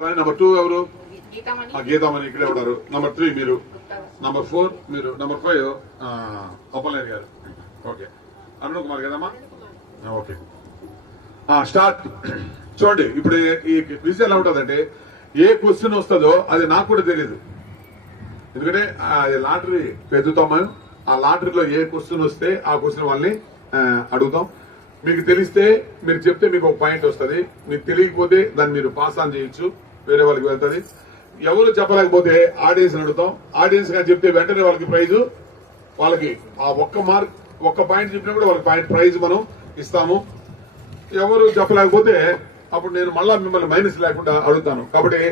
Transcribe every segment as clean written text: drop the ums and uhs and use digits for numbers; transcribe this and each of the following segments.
Number 2 ఎవరు? గీతామణి ఇక్కడే ఉన్నారు. నంబర్ 3 మీరు, నంబర్ 4 మీరు, నంబర్ 5 అప్పలనాయుడు గారు. ఓకే, అరుణ్ కుమార్ కదమ్మా. Okay, start. చూడండి, ఇప్పుడు ఈ క్విజ్ ఎలా ఉంటుందంటే ఏ క్వశ్చన్ వస్తుందో అది నాకు కూడా తెలియదు. ఎందుకంటే అది లాటరీ పెద్దుతాము. ఆ లాటరీలో ఏ క్వశ్చన్ వస్తే ఆ క్వశ్చన్ వాళ్ళని అడుగుతాం. మీకు తెలిస్తే మీరు చెప్తే మీకు ఒక పాయింట్ వస్తుంది. మీకు తెలియకపోతే దాన్ని మీరు పాస్ ఆన్ చేయొచ్చు, వేరే వాళ్ళకి వెళ్తుంది. ఎవరు చెప్పలేకపోతే ఆడియన్స్ అడుగుతాం. ఆడియన్స్ గా చెప్తే వెంటనే వాళ్ళకి ప్రైజ్, వాళ్ళకి ఆ ఒక్క పాయింట్ చెప్పినా కూడా వాళ్ళకి ప్రైజ్ మనం ఇస్తాము. ఎవరు చెప్పలేకపోతే అప్పుడు నేను మళ్ళా మిమ్మల్ని మైనస్ లేకుండా అడుగుతాను. కాబట్టి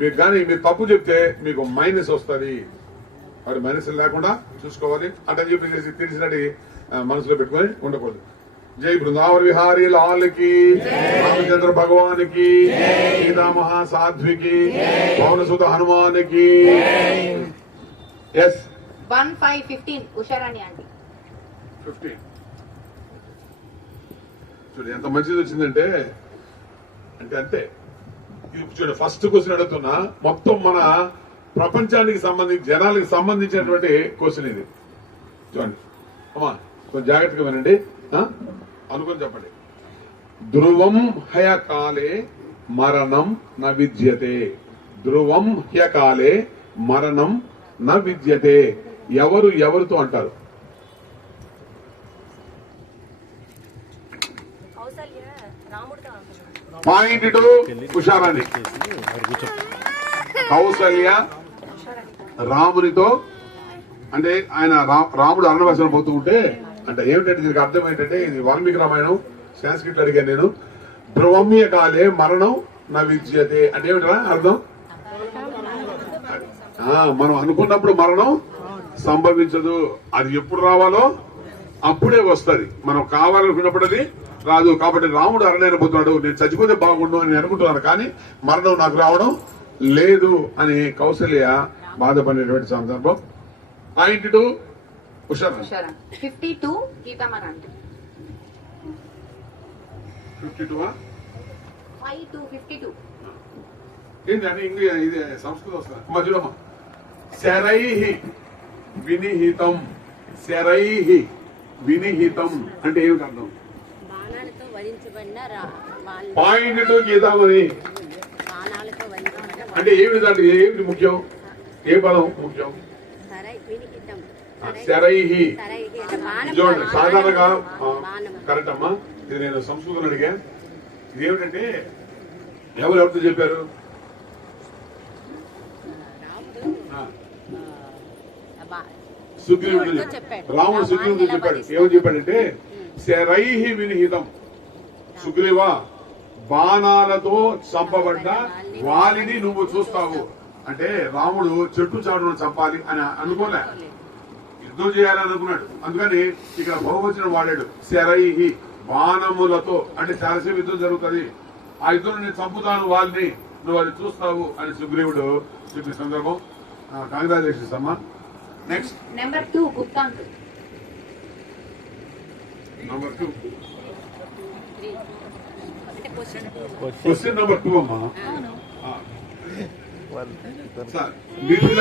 మీరు కానీ మీరు తప్పు చెప్తే మీకు మైనస్ వస్తుంది. మరి మైనస్ లేకుండా చూసుకోవాలి. అంటే చెప్పి తెలిసినట్టు మనసులో పెట్టుకొని ఉండకూడదు. జై బృందావన విహారీ లాల్ కి, రామచంద్ర భగవాన్ కి, సీతా మహాసాధ్వికి, పవనసుత హనుమాన్ కి. Yes 15 Usharani aunty 15. చూడు ఎంత మంచిది వచ్చిందంటే, అంతే. చూడండి, ఫస్ట్ క్వశ్చన్ అడుగుతున్నా. మొత్తం మన ప్రపంచానికి సంబంధించి జనాలకు సంబంధించినటువంటి క్వశ్చన్ ఇది. చూడండి అమ్మా, కొంచెం జాగ్రత్తగా వినండి, అనుకుని చెప్పండి. ధ్రువం హ్యకాలే మరణం న విద్యతే. ధ్రువం హ్యకాలే మరణం న విద్యతే. ఎవరు ఎవరితో అంటారు? పాయింట్ 2 ఉషారాణి. కౌసల్య రామునితో, అంటే ఆయన రాముడు అరణ్యవాసం పోతూ ఉంటే, అంటే ఏమిటంటే దీనికి అర్థం ఏంటంటే, ఇది వాల్మీకి రామాయణం సాంస్క్రిట్ అడిగాను నేను. ధ్రువమ్య కాలే మరణం నా విద్యతే అంటే ఏమిటా అర్థం? మనం అనుకున్నప్పుడు మరణం సంభవించదు. అది ఎప్పుడు రావాలో అప్పుడే వస్తుంది. మనం కావాలనుకున్నప్పుడు అది రాదు. కాబట్టి రాముడు అరణ్యాన్ని పోతున్నాడు, నేను చచ్చిపోతే బాగుండు అని అనుకుంటున్నాను, కానీ మరణం నాకు రావడం లేదు అని కౌసల్య బాధపడినటువంటి సందర్భం. పాయింట్ 2 ఉషారా. 52 గీతామణి 52 52 ఏంటంటే ఇంగ్లీష్ ఇది సంస్కృతం వస్తుంది మధ్యలోమా. శరైహి వినిహితం. శరైహి వినిహితం అంటే ఏమిటి అర్థం? పాయింట్ 2 గీతామని అంటే ఏమిటి ముఖ్యం? ఏ పదం ముఖ్యం? శరైహి. చూడండి, సాధారణంగా కరెక్ట్ అమ్మా. ఇది నేను సంస్కృతం అడిగా. ఇది ఏమిటంటే ఎవరితో చెప్పారు? సుగ్రీవుడు. రాముడు సుగ్రీవుడు చెప్పాడు. ఏమని చెప్పాడంటే శరైహి వినిహితం. సుగ్రీవ, బాణాలతో చంపబడ్డ వాలిని నువ్వు చూస్తావు. అంటే రాముడు చెట్టు చాటును చంపాలి అని అనుకోలే, యుద్ధం చేయాలని అనుకున్నాడు. అందుకని ఇక్కడ బహువచనం వాడాడు. శరైహి, బాణములతో. అంటే చాలాసేపు యుద్ధం జరుగుతుంది, ఆ యుద్ధంలో నేను చంపుతాను వాళ్ళని, నువ్వు అది చూస్తావు అని సుగ్రీవుడు చెప్పిన సందర్భం. కంగ్రాచులేషన్స్ అమ్మా. నెక్స్ట్ నెంబర్ 2 గుప్తాంకు. నంబర్ 2 క్వశ్చన్ నంబర్ 2 అమ్మా. మిథిల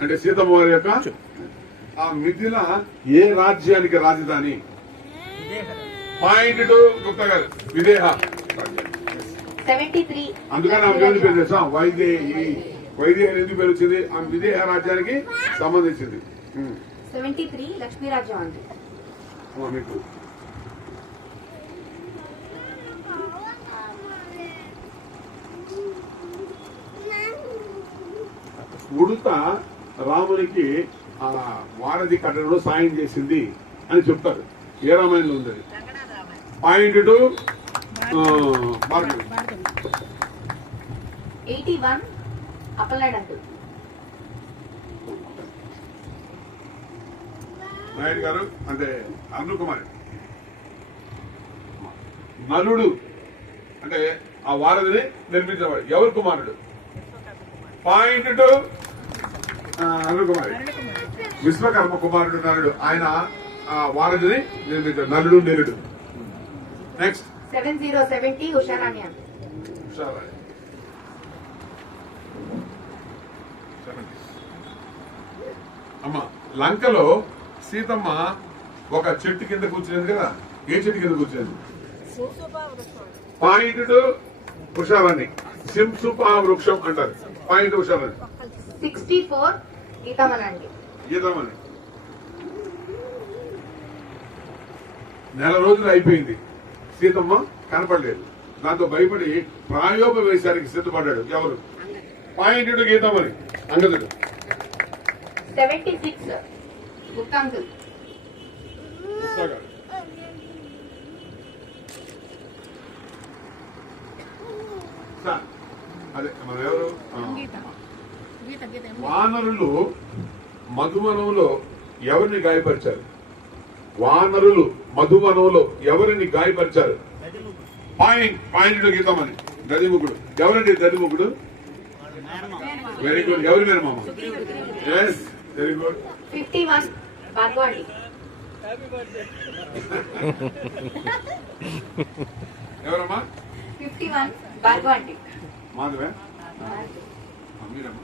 అంటే సీతమ్మ వారి యొక్క ఆ మిథిల ఏ రాజ్యానికి రాజధాని? పాయింట్ 2 గుప్తా గారు. విదేహ. 73 అందుకని ఆమె పేరు చేస్తాం వైదేహి. వైదేహి ఎందుకు పేరు వచ్చింది? ఆ విదేహ రాజ్యానికి సంబంధించింది. 73 లక్ష్మీరాజ్యం అండి. మీకు ఉడుత రామునికి ఆ వారధి కట్టడంలో సాయం చేసింది అని చెప్తారు. ఏ రామాయణంలో ఉంది? పాయింట్ 2 81 అప్పలనాయుడు అంటూ. నాయుడు గారు అంటే అరుణ్ కుమార్. నలుడు అంటే ఆ వారధిని నిర్మించేవాడు. ఎవరు కుమారుడు? పాయింట్ 2 అరుణ్ కుమార్. విశ్వకర్మ కుమారుడు నలుడు. ఆయన వారధిని నిర్మించాడు. నలుడు నిరుడు. నెక్స్ట్ 70 ఉషారాణి అంటూ. ఉషారాణి. లంకలో సీతమ్మ ఒక చెట్టు కింద కూర్చునేది కదా, ఏ చెట్టు కింద కూర్చునేది? పాయింట్ ఉషారాణి, సింసుపా వృక్షం అంటారు. పాయింట్ ఉషారాణి. 64 గీతామణి అండి. గీతామణి. నెల రోజులు అయిపోయింది, సీతమ్మ కనపడలేదు. దాంతో భయపడి ప్రాయోపవేశానికి సిద్ధపడ్డాడు. ఎవరు? పాయింట్ గీతామణి, అంగదుడు. 76 గుప్తాంకుల్. అదే మన ఎవరు? వానరులు మధువనంలో ఎవరిని గాయపరిచారు? వానరులు మధువనంలో ఎవరిని గాయపరిచారు? పాయింట్ గీతామని. దదిముఖుడు. ఎవరండి దదిముఖుడు? Very good. ఎవరి మీద మామ? Yes, very good. 51 భార్గవండి. ఎవరమ్మా? 51 భార్గవండి. మాధవే మీరమ్మా.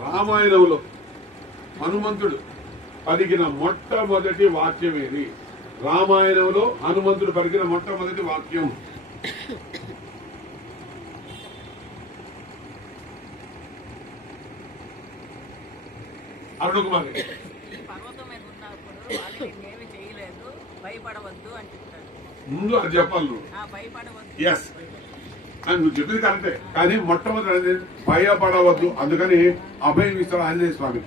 రామాయణంలో హనుమంతుడు పలికిన మొట్టమొదటి వాక్యం ఏది? రామాయణంలో హనుమంతుడు పలికిన మొట్టమొదటి వాక్యం. అరుణ్ కుమార్. ముందు అది చెప్పాలి నువ్వు. ఎస్ అని నువ్వు చెప్పింది కరెక్టే, కానీ మొట్టమొదటి భయపడవద్దు. అందుకని అభయం ఇస్తాడు ఆంజనేయ స్వామి.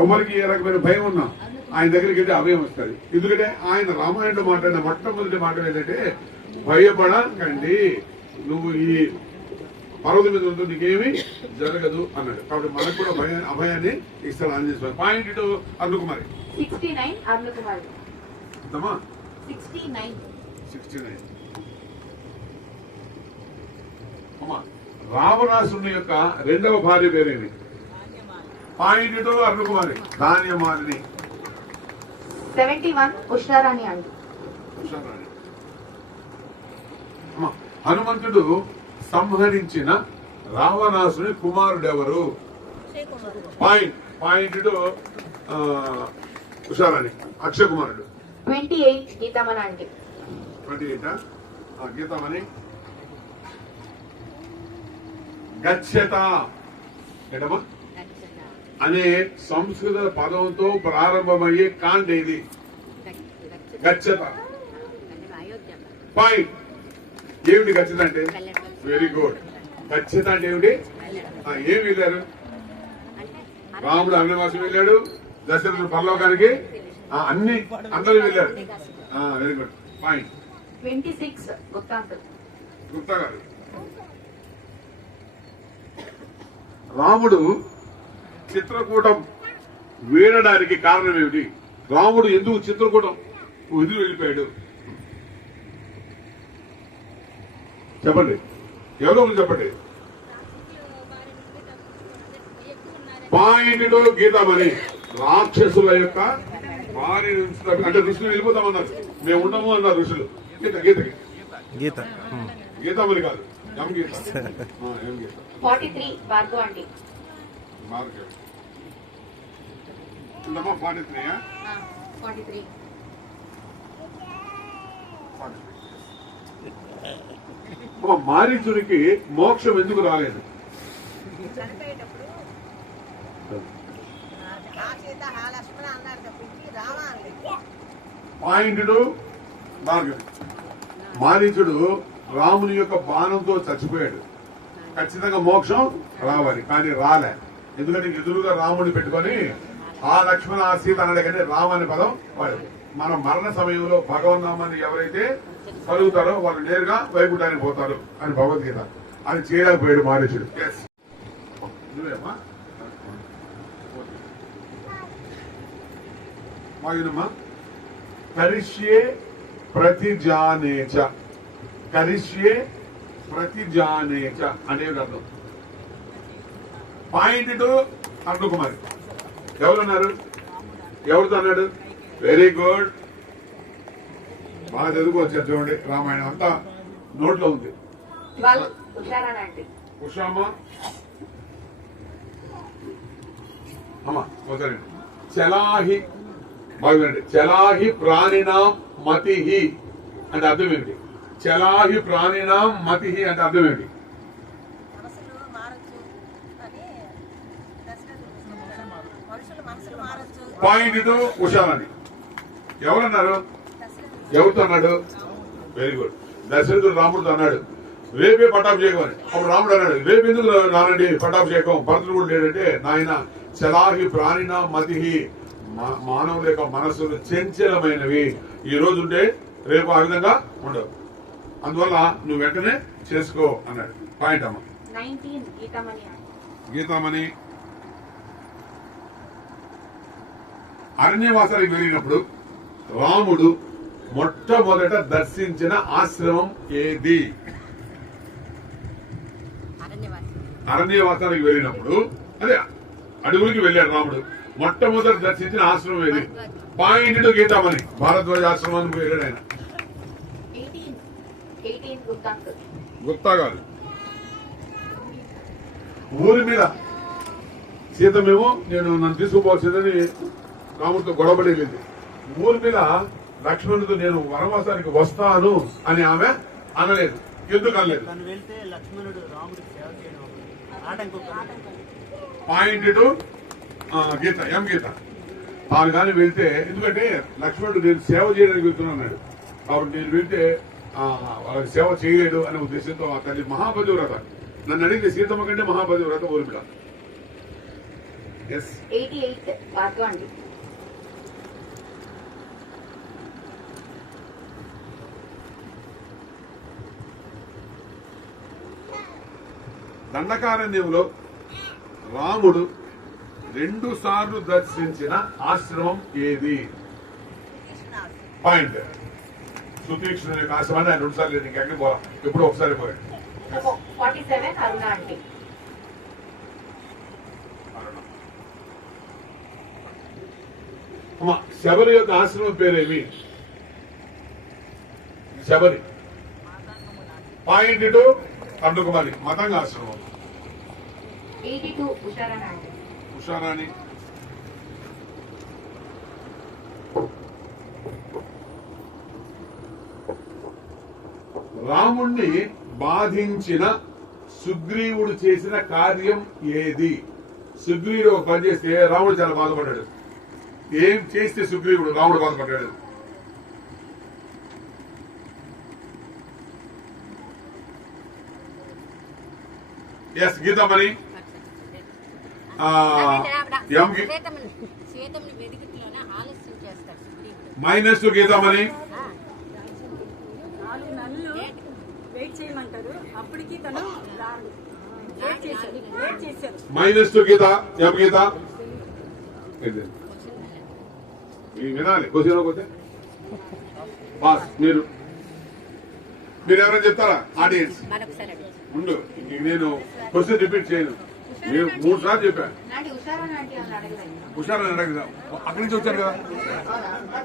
ఎవరికి ఏ రకమైన భయం ఉన్నా ఆయన దగ్గరికి వెళ్తే అభయం వస్తుంది. ఎందుకంటే ఆయన రామాయణంలో మాట్లాడిన మొట్టమొదటి మాట ఏంటంటే భయపడకండి, నువ్వు ఈ పర్వతం మీద ఉంటూ నీకేమి జరగదు అన్నాడు. కాబట్టి మనకు కూడా అభయాన్ని ఇస్తాడు ఆంజనేయ స్వామి. పాయింట్ అరుణ్ కుమారి. 69 అరుణ్ కుమారి. 69. రావణాసురుని యొక్క రెండవ భార్య పేరేంటి? పాయింట్ అరుణ్ కుమారి. ధాన్యమాలిని. 71 ఉషారాణి అండి. హనుమంతుడు సంహరించిన రావణాసుని కుమారుడెవరు? పాయింట్ ఉషారాణి. అక్షయ కుమారుడు. 28 గీతామణి అండి. 28 గీతామణి. గచ్చత ఏంటమ్మా అనే సంస్కృత పదంతో ప్రారంభమయ్యే కాండ ఇది. గచ్చత. పాయింట్. ఏమిటి గచ్చత అంటే? Very good. గచ్చత అంటే ఏమిటి? ఏం వెళ్ళారు? రాముడు అరణ్యవాసం వెళ్ళాడు, దశరథుడు పరలోకానికి, అన్ని అందరూ వెళ్ళారు. Very good. పాయింట్. 26 గుప్తా గారు. రాముడు చిత్రకూటం వీడడానికి కారణం ఏమిటి? రాముడు ఎందుకు చిత్రకూటం వదిలి వెళ్ళిపోయాడు? చెప్పండి, ఎవరో ఒకరు చెప్పండి. పాయింట్ గీతామని. రాక్షసుల యొక్క వారి అంటే ఋషులు వెళ్ళిపోతామన్నారు, మేము ఉండము అన్నారు ఋషులు. గీతామని కాదు, ఎం గీత. 43 భార్గవ అండి. 43. మారీచునికి మోక్షం ఎందుకు రాలేదు? పాయింట్ మారీచుడు రాముని యొక్క బాణంతో చచ్చిపోయాడు. ఖచ్చితంగా మోక్షం రావాలి, కానీ రాలే. ఎందుకంటే ఎదురుగా రాముడిని పెట్టుకొని ఆ లక్ష్మణ ఆ సీత అన్నాడు, కానీ రామ అనే పదం వాడు. మన మరణ సమయంలో భగవన్నామాన్ని ఎవరైతే కలుగుతారో వాళ్ళు నేరుగా వైకుంఠానికి పోతారు అని భగవద్గీత. అది చేయలేకపోయాడు మారీచుడు. నువ్వేమ్మా మాగినమ్మా. కరిష్యే ప్రతిజానేచ. కరిష్యే ప్రతిజానేచ అనేది అర్థం. పాయింట్ అరుణ్ కుమారి. ఎవరన్నారు? ఎవరితో అన్నాడు? Very good. బాగా చదువుకోవచ్చు చూడండి, రామాయణం అంతా నోట్లో ఉంది. 12 ఉషారాణి ఆంటీ. ఉషామా అమ్మా మొదలండి. చలాహి బాగుందండి. చలాహి ప్రాణినాం మతిహి అంటే అర్థం ఏమిటి? చలాహి ప్రాణినాం మతిహి అంటే అర్థం ఏమిటి? మనసులు మారచ్చు అని మనుషులు మనసులు మారచ్చు. పాయింట్ ఇటు ఉషారాణి. ఎవరన్నారు? ఎవరితో అన్నాడు? Very good. దశరథుడు రాముడితో అన్నాడు రేపే పట్టాభిషేకం అని. అప్పుడు రాముడు అన్నాడు రేపు ఎందుకు రానండి పట్టాభిషేకం, భరతుడు కూడా లేడంటే నాయన చలాహి ప్రాణిన మతిహి, మానవుల యొక్క మనస్సులు చంచలమైనవి. ఈ రోజు ఉంటే రేపు ఆ విధంగా ఉండవు, అందువల్ల నువ్వు వెంటనే చేసుకో అన్నాడు. పాయింట్ అమ్మ. 19 గీతామణి ఆంటీ. గీతామణి అరణ్యవాసానికి వెళ్ళినప్పుడు రాముడు మొట్టమొదట దర్శించిన ఆశ్రమం ఏది? అరణ్యవాసానికి వెళ్ళినప్పుడు అదే అడవులకి వెళ్ళాడు రాముడు. మొట్టమొదటి దర్శించిన ఆశ్రమం ఏది? పాయింట్ గీతామణి. భారద్వాజ ఆశ్రమానికి వెళ్ళాడు ఆయన. 18 గుప్తాంక్. గుప్తా గారు ఊరి మీద సీతమేమో నన్ను తీసుకుపోవాల్సిందని రాముడితో గొడవపడి వెళ్ళింది. ఊరి మీద లక్ష్మణుడితో నేను వనవాసానికి వస్తాను అని ఆమె అనలేదు. ఎందుకు అనలేదు? పాయింట్ ఇటు గీత ఎం గీత. ఆమె కానీ వెళ్తే, ఎందుకంటే లక్ష్మణుడు నేను సేవ చేయడానికి వెళ్తున్నాడు కాబట్టి నేను వెళ్తే వాళ్ళకి సేవ చేయలేదు అనే ఉద్దేశంతో ఆ తల్లి మహాపతివ్రత. నన్ను అడిగితే సీతమ్మ కంటే మహాపతివ్రత ఊర్మిళ. 88 భార్గవ ఆంటీ. దండకారణ్యంలో రాముడు 2 సార్లు దర్శించిన ఆశ్రమం ఏది? పాయింట్. సుతీక్ష్ణుని యొక్క ఆశ్రమాన్ని ఆయన 2 సార్లు ఇంకెక్కడికి పోరా, ఎప్పుడో ఒకసారి పోయాడు. 47 అరుణ ఆంటీ. అమ్మా శబరి యొక్క ఆశ్రమం పేరేమి? శబరి. పాయింట్ ఇటు కందుకుమారి మతంగా ఆశ్రమం. 82 ఉషారాణి ఆంటీ. ఉషారాణి. రాముణ్ణి బాధించిన సుగ్రీవుడు చేసిన కార్యం ఏది? సుగ్రీవుడు ఒక పని చేస్తే రాముడు చాలా బాధపడ్డాడు. ఏం చేస్తే సుగ్రీవుడు రాముడు బాధపడ్డాడు? ఎస్ గీతామణి. మైనస్ గీతామణి. మైనస్ గీత ఎం గీత. వినాలి క్వశ్చన్ పోతే బాస్. మీరు ఎవరైనా చెప్తారా? ఆడియన్స్ ఉండు. నేను క్వశ్చన్ రిపీట్ చేయను. మీరు 3 సార్లు చెప్పాను. ఆంటీ ఉషారాణి ఆంటీ అని అడగలేదు. హుషారు అడగదా? అక్కడి నుంచి వచ్చారు కదా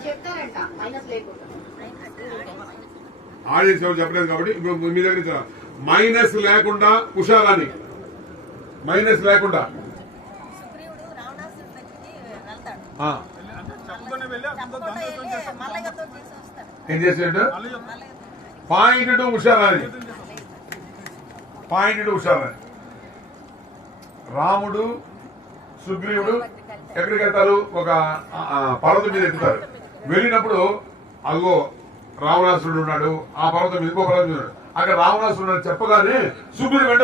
చెప్తారంట మైనస్ లేకుండా. ఆడియన్స్ ఎవరు చెప్పలేదు కాబట్టి ఇప్పుడు మీ దగ్గర మైనస్ లేకుండా హుషారాని. మైనస్ లేకుండా సుగ్రీవుడు రావణాసురుడి దగ్గరికి వెళ్తాడు. ఏం చేసాడు? Point two Usharani. Point two Usharani. రాముడు సుగ్రీవుడు ఎక్కడికి వెళ్తారు? ఒక పర్వతం మీద ఎక్కుతారు. వెళ్ళినప్పుడు అగో రావణాసురుడు ఉన్నాడు, ఆ పర్వతం ఇంకో పర్వతం ఉన్నాడు. అక్కడ రావణాసురుడు చెప్పగానే సుగ్రీవుడు వెంట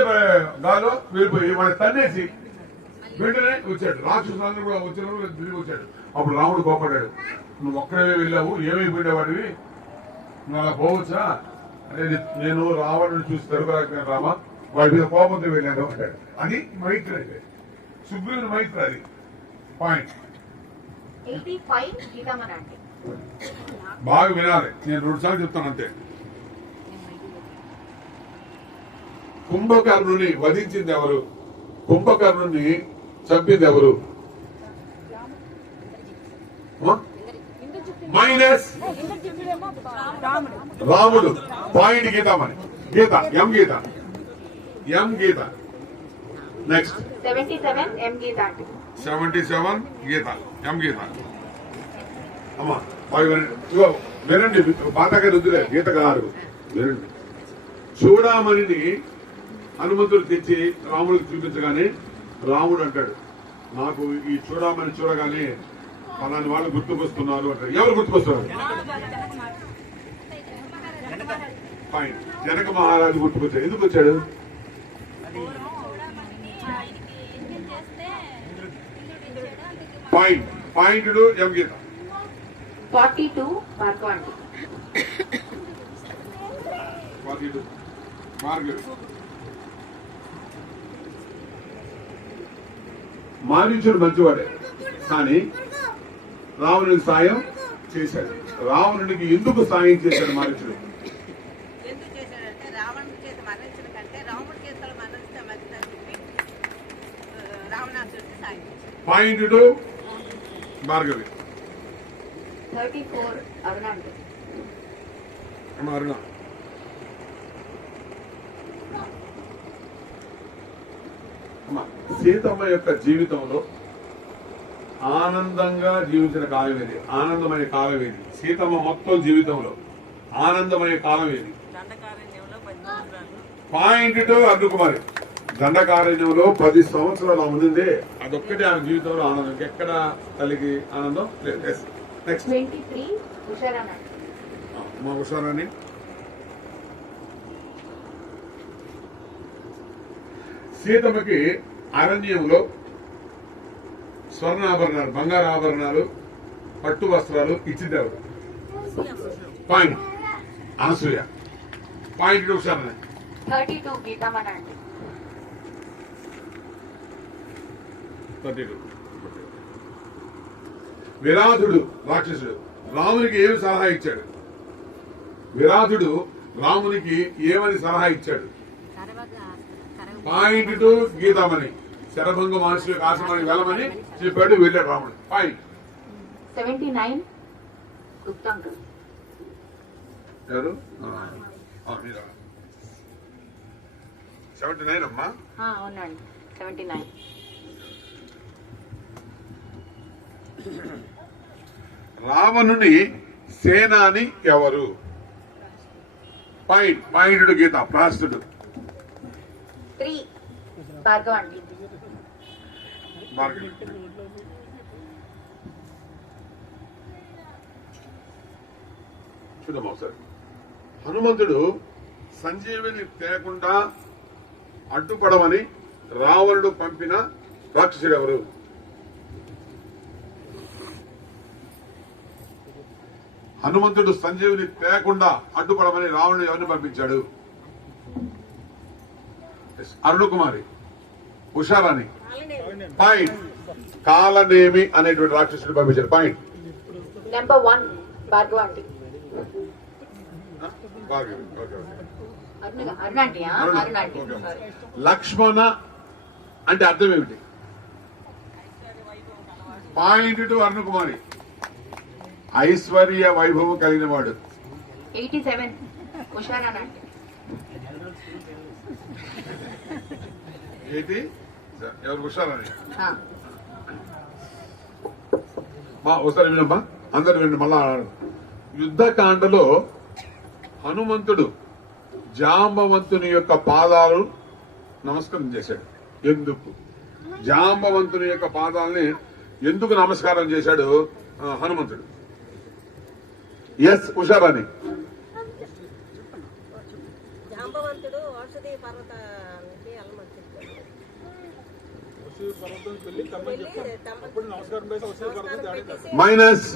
గాలో వెళ్ళిపోయి వాడిని తన్నేసి వెంటనే వచ్చాడు. రాక్షసులందరూ కూడా వచ్చినప్పుడు తిరిగి వచ్చాడు. అప్పుడు రాముడు కోపడ్డాడు. నువ్వు ఒక్కడే వెళ్ళావు, ఏమైపోయేవాడివి, నువ్వు అలా పోవచ్చా అనేది. నేను రావణుడు చూసి తరుగు రామా, వాడి మీద కోపంతో వెళ్ళాను అంటాడు. అది మైత్రి. అయితే సుగ్రీవుని మైత్రి. అది పాయింట్. 85 గీతామణి ఆంటీ. బాగా వినాలి, నేను 2 సార్లు చెప్తాను అంతే. కుంభకర్ణుని వధించింది ఎవరు? కుంభకర్ణుని చంపింది ఎవరు? మైనస్ రాముడు. పాయింట్ గీతామని. గీత ఎం గీత ఎం గీత. నెక్స్ట్ 77 ఎం గీత ఆంటీ. 77 గీత ఎం గీత. అమ్మా బాగా వినండి. ఇదిగో వినండి, బాధగా రుద్దులే గీత గారు వినండి. చూడమణిని హనుమంతుడు తెచ్చి రాముడికి చూపించగానే రాముడు అంటాడు, నాకు ఈ చూడమని చూడగానే పలాని వాళ్ళు గుర్తుకొస్తున్నారు అంటారు. ఎవరు గుర్తుకొస్తున్నారు? ఫైన్, జనక మహారాజు గుర్తుకొచ్చాడు. ఎందుకు వచ్చాడు? పాయింట్ పాయింట్ ఎం గీత. 42 భార్గవ ఆంటీ. 42 మార్గం. మారీచుడు మంచివాడే, కానీ రావణునికి సాయం చేశాడు. రావణునికి ఎందుకు సాయం చేశాడు మారీచుడు? ఎందుకు చేశాడంటే రావణుడి చేత మరణించిన కంటే రాముడి చేతిలో మరణిస్తే మంచిదని చెప్పి రావణాసుడికి సాయం చేశాడు. పాయింట్ భార్గవి. 34 అరుణ ఆంటీ. అరుణ. సీతమ్మ యొక్క జీవితంలో ఆనందంగా జీవించిన కాలం ఏది? ఆనందమయ కాలం ఏది? సీతమ్మ మొత్తం జీవితంలో ఆనందమయ కాలం ఏది? దండకారణ్యంలో 10 సంవత్సరాలు. పాయింట్ అరుణకుమారి. దండకారణ్యంలో 10 సంవత్సరాలు ఉండిందే, అదొక్కటే ఆమె జీవితంలో ఆనందం. ఇంకెక్కడ తల్లికి ఆనందం లేదు. Next 23 Usharani aunty. మా ఉషారాణి. సీతమ్మకి అరణ్యంలో స్వర్ణాభరణాలు, బంగారు ఆభరణాలు, పట్టు వస్త్రాలు ఇచ్చింటారు. Point Anasuya. Point Usharani. 32 Geethamani aunty. 32. విరాధుడు రాక్షసుడు రామునికి ఏమి సలహా ఇచ్చాడు? విరాధుడు రామునికి ఏమని సలహా ఇచ్చాడు? పాయింట్ గీతామణి. శరభంగ మహర్షి ఆశ్రమానికి వెళ్ళమని చెప్పాడు, వెళ్ళాడు రాముడు. Point 79 Gupta uncle. ఎవరు? 79 అమ్మా. అవునండి 79. రావణుని సేనాని ఎవరు? పాయింట్ పాయింట్ గీత ప్రాస్తుడు. 3 భార్గవ ఆంటీ. మార్గం. చూద్దాం ఒకసారి. హనుమంతుడు సంజీవిని తేకుండా అడ్డుపడమని రావణుడు పంపిన రాక్షసుడు ఎవరు? హనుమంతుడు సంజీవిని తేకుండా అడ్డుపడమని రావణుడు ఎవరిని పంపించాడు? అరుణకుమారి. ఉషారాణి. పాయింట్ కాలనేమి అనేటువంటి రాక్షసుడు పంపించాడు. Point number 1 Bhargava aunty. Aruna aunty. Aruna aunty. Lakshmana అంటే అర్థం ఏమిటి? పాయింట్ అరుణకుమారి. ఐశ్వర్య వైభవం కలిగిన వాడు. 87 ఉషారాణి ఆంటీ. ఏంటి ఎవరు? ఉషారాణి. ఒకసారి వినమ్మా, అందరు వినండి మళ్ళా. యుద్ధకాండలో హనుమంతుడు జాంబవంతుని యొక్క పాదాలు నమస్కారం చేశాడు. ఎందుకు? జాంబవంతుని యొక్క పాదాలని ఎందుకు నమస్కారం చేశాడు హనుమంతుడు? ఎస్ ఉషారాణి. జాంబవంతుడు ఔషధి పర్వతానికి మైనస్.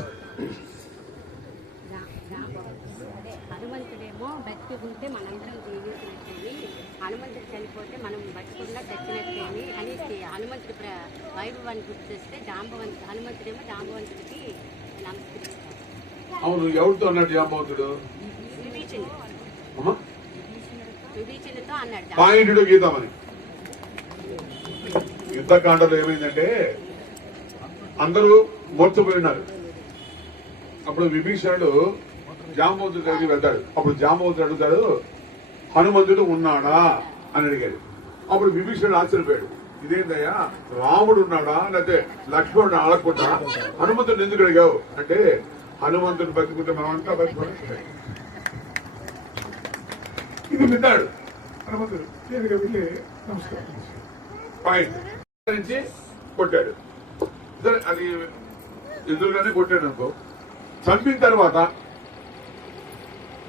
హనుమంతుడేమో బతికి ఉంటే మనందరం జీవించినట్టేమి, హనుమంతుడు చనిపోతే మనం బతికుండా చచ్చినట్టేమి అని హనుమంతుడి వైభవాన్ని గుర్తు చేస్తే హనుమంతుడేమో జాంబవంతుడికి నమస్కరిస్తారు. అవును, ఎవరితో అన్నాడు జాంబవంతుడు? విభీషణుడితో అన్నాడు. పాయింట్ గీతామని. యుద్ధకాండలో ఏమైందంటే అందరూ మోర్చిపోయి ఉన్నారు. అప్పుడు విభీషణుడు జాంబవంతుడి దగ్గరికి వెళ్తాడు. అప్పుడు జాంబవంతుడు అడుగుతాడు, హనుమంతుడు ఉన్నాడా అని అడిగాడు. అప్పుడు విభీషణుడు ఆశ్చర్యపోయాడు. ఇదేందయ్యా, రాముడు ఉన్నాడా లేకపోతే లక్ష్మణుడు అడగకుండా హనుమంతుడు ఎందుకు అడిగావు అంటే, హనుమంతుడు బతుకుంటే మనమంతా బతుకుంటే ఇది విన్నాడు. హనుమంతుడు నేరుగా వెళ్ళి నమస్కారం పాయింట్ నుంచి కొట్టాడు. సరే, అది ఎదురుగానే కొట్టాడు అనుకో. చంపిన తర్వాత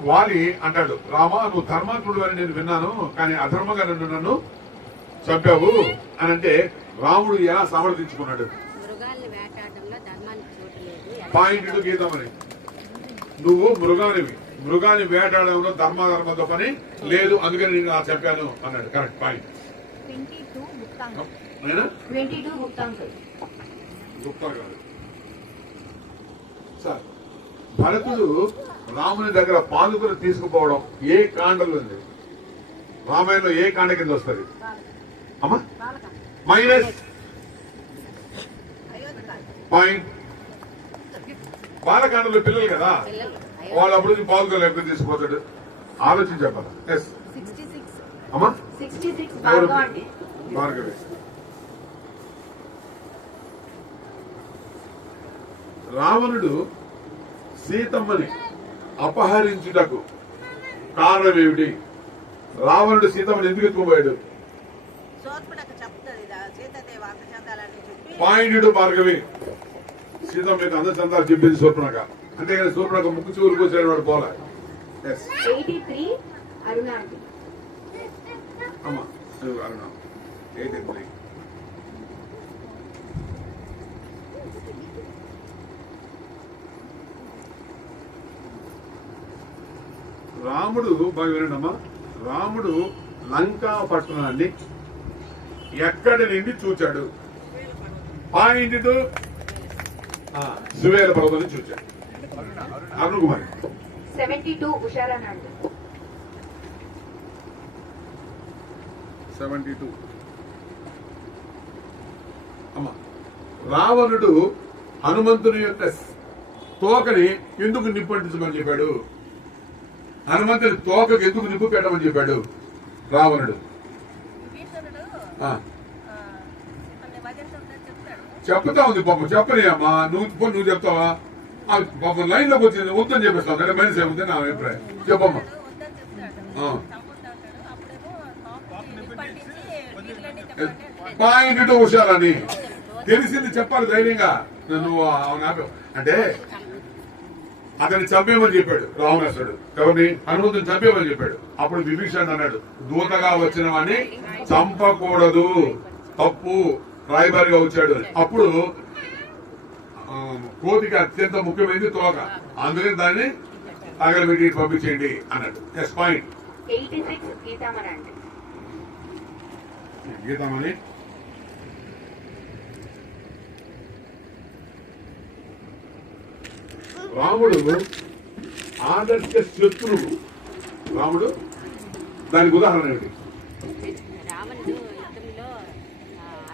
వాలి అంటాడు, రామా నువ్వు ధర్మాత్ముడు అని నేను విన్నాను, కానీ అధర్మంగా నన్ను చంపావు అని అంటే రాముడు ఎలా సమర్థించుకున్నాడు? మృగాల్ని వేటాడడంలో ధర్మానికి చోటు లేదు. పాయింట్ గీతామని, నువ్వు మృగాన్ని వేటాడడంలో ధర్మతో పని లేదు, అందుకని నేను అలా చెప్పాను అన్నాడు. Correct point. 22 గుప్తాంకుల్. అయినా 22 గుప్తాంకుల్. గుప్తా కాదు సార్. భరతుడు రాముని దగ్గర పాదుకలు తీసుకుపోవడం ఏ కాండలో ఉంది? రామాయణంలో ఏ కాండ కింద వస్తుంది అమ్మా? Minus point. బాలకాండలో పిల్లలు కదా, వాళ్ళు అప్పుడు పాదుకలు ఎప్పుడు తీసుకుపోతాడు? ఆలోచించి చెప్పాలి. ఎస్ 66. అమ్మా 66 భార్గవ ఆంటీ. భార్గవి. రావణుడు సీతమ్మని అపహరించుటకు కారణం ఏమిటి? రావణుడు సీతమ్మని ఎందుకు ఎత్తుకుపోయాడు? సోత్పుడకు చెప్తుంది సీతాదేవి అంత చెందాలని చెప్పి పాయింట్ భార్గవి. సీతమ్మ మీకు అందరి చందాలు చెప్పింది సూర్పణక, అంతేగాని సూర్పణక ముక్కు చూరు కూర్చొని వాడు పోలే. 83 అరుణ ఆంటీ. అమ్మా నువ్వు అరుణ 83. రాముడు బాగా వినండమ్మా. రాముడు లంకా పట్టణాన్ని ఎక్కడి నుండి చూచాడు? పాయింట్ సువేల పర్వతం నుంచి చూచాడు. అరుణ్ కుమార్ 72 ఉషారాణి ఆంటీ. 72. అమ్మా, రావణుడు హనుమంతుని యొక్క తోకని ఎందుకు నిప్పంటించమని చెప్పాడు? హనుమంతుడి తోకకి ఎందుకు నిప్పు పెట్టమని చెప్పాడు రావణుడు? విభీషణుడు ఆ, సీతని వధించమని చెప్తాడు. చెప్తా ఉంది పాపం. చెప్పని అమ్మా, నువ్వు చెప్తావా? ఆ, పాపం లైన్ లోకి వచ్చింది వద్దని చెప్పేస్తావు కదా, మనిషి ఏముంది నా అభిప్రాయం. చెప్పమ్మా. వద్దని చెప్తాడు, ఆ. చంపుతా అంటాడు. అప్పుడేమో నిప్పంటించి నీళ్ళని చెప్పండి పాయింట్ హుషారని తెలిసింది చెప్పాలి ధైర్యంగా. నువ్వు అంటే అతన్ని చంపేమని చెప్పాడు రావణాసుడు. ఎవరిని? హనుమంతుని చంపేమని చెప్పాడు. అప్పుడు విభీషణుడు అన్నాడు, దూతగా వచ్చిన వాడిని చంపకూడదు, తప్పు, రాయబారిగా వచ్చాడు అని. అప్పుడు కోతికి అత్యంత ముఖ్యమైనది తోక, అందుకని దాన్ని తగలబెట్టి పంపించేయండి అన్నాడు. Yes point. 86 Geetamani aunty. Geetamani రాముడు ఆదర్శ శత్రువు. రాముడు దానికి ఉదాహరణ ఏంటి? రావణుడు యుద్ధంలో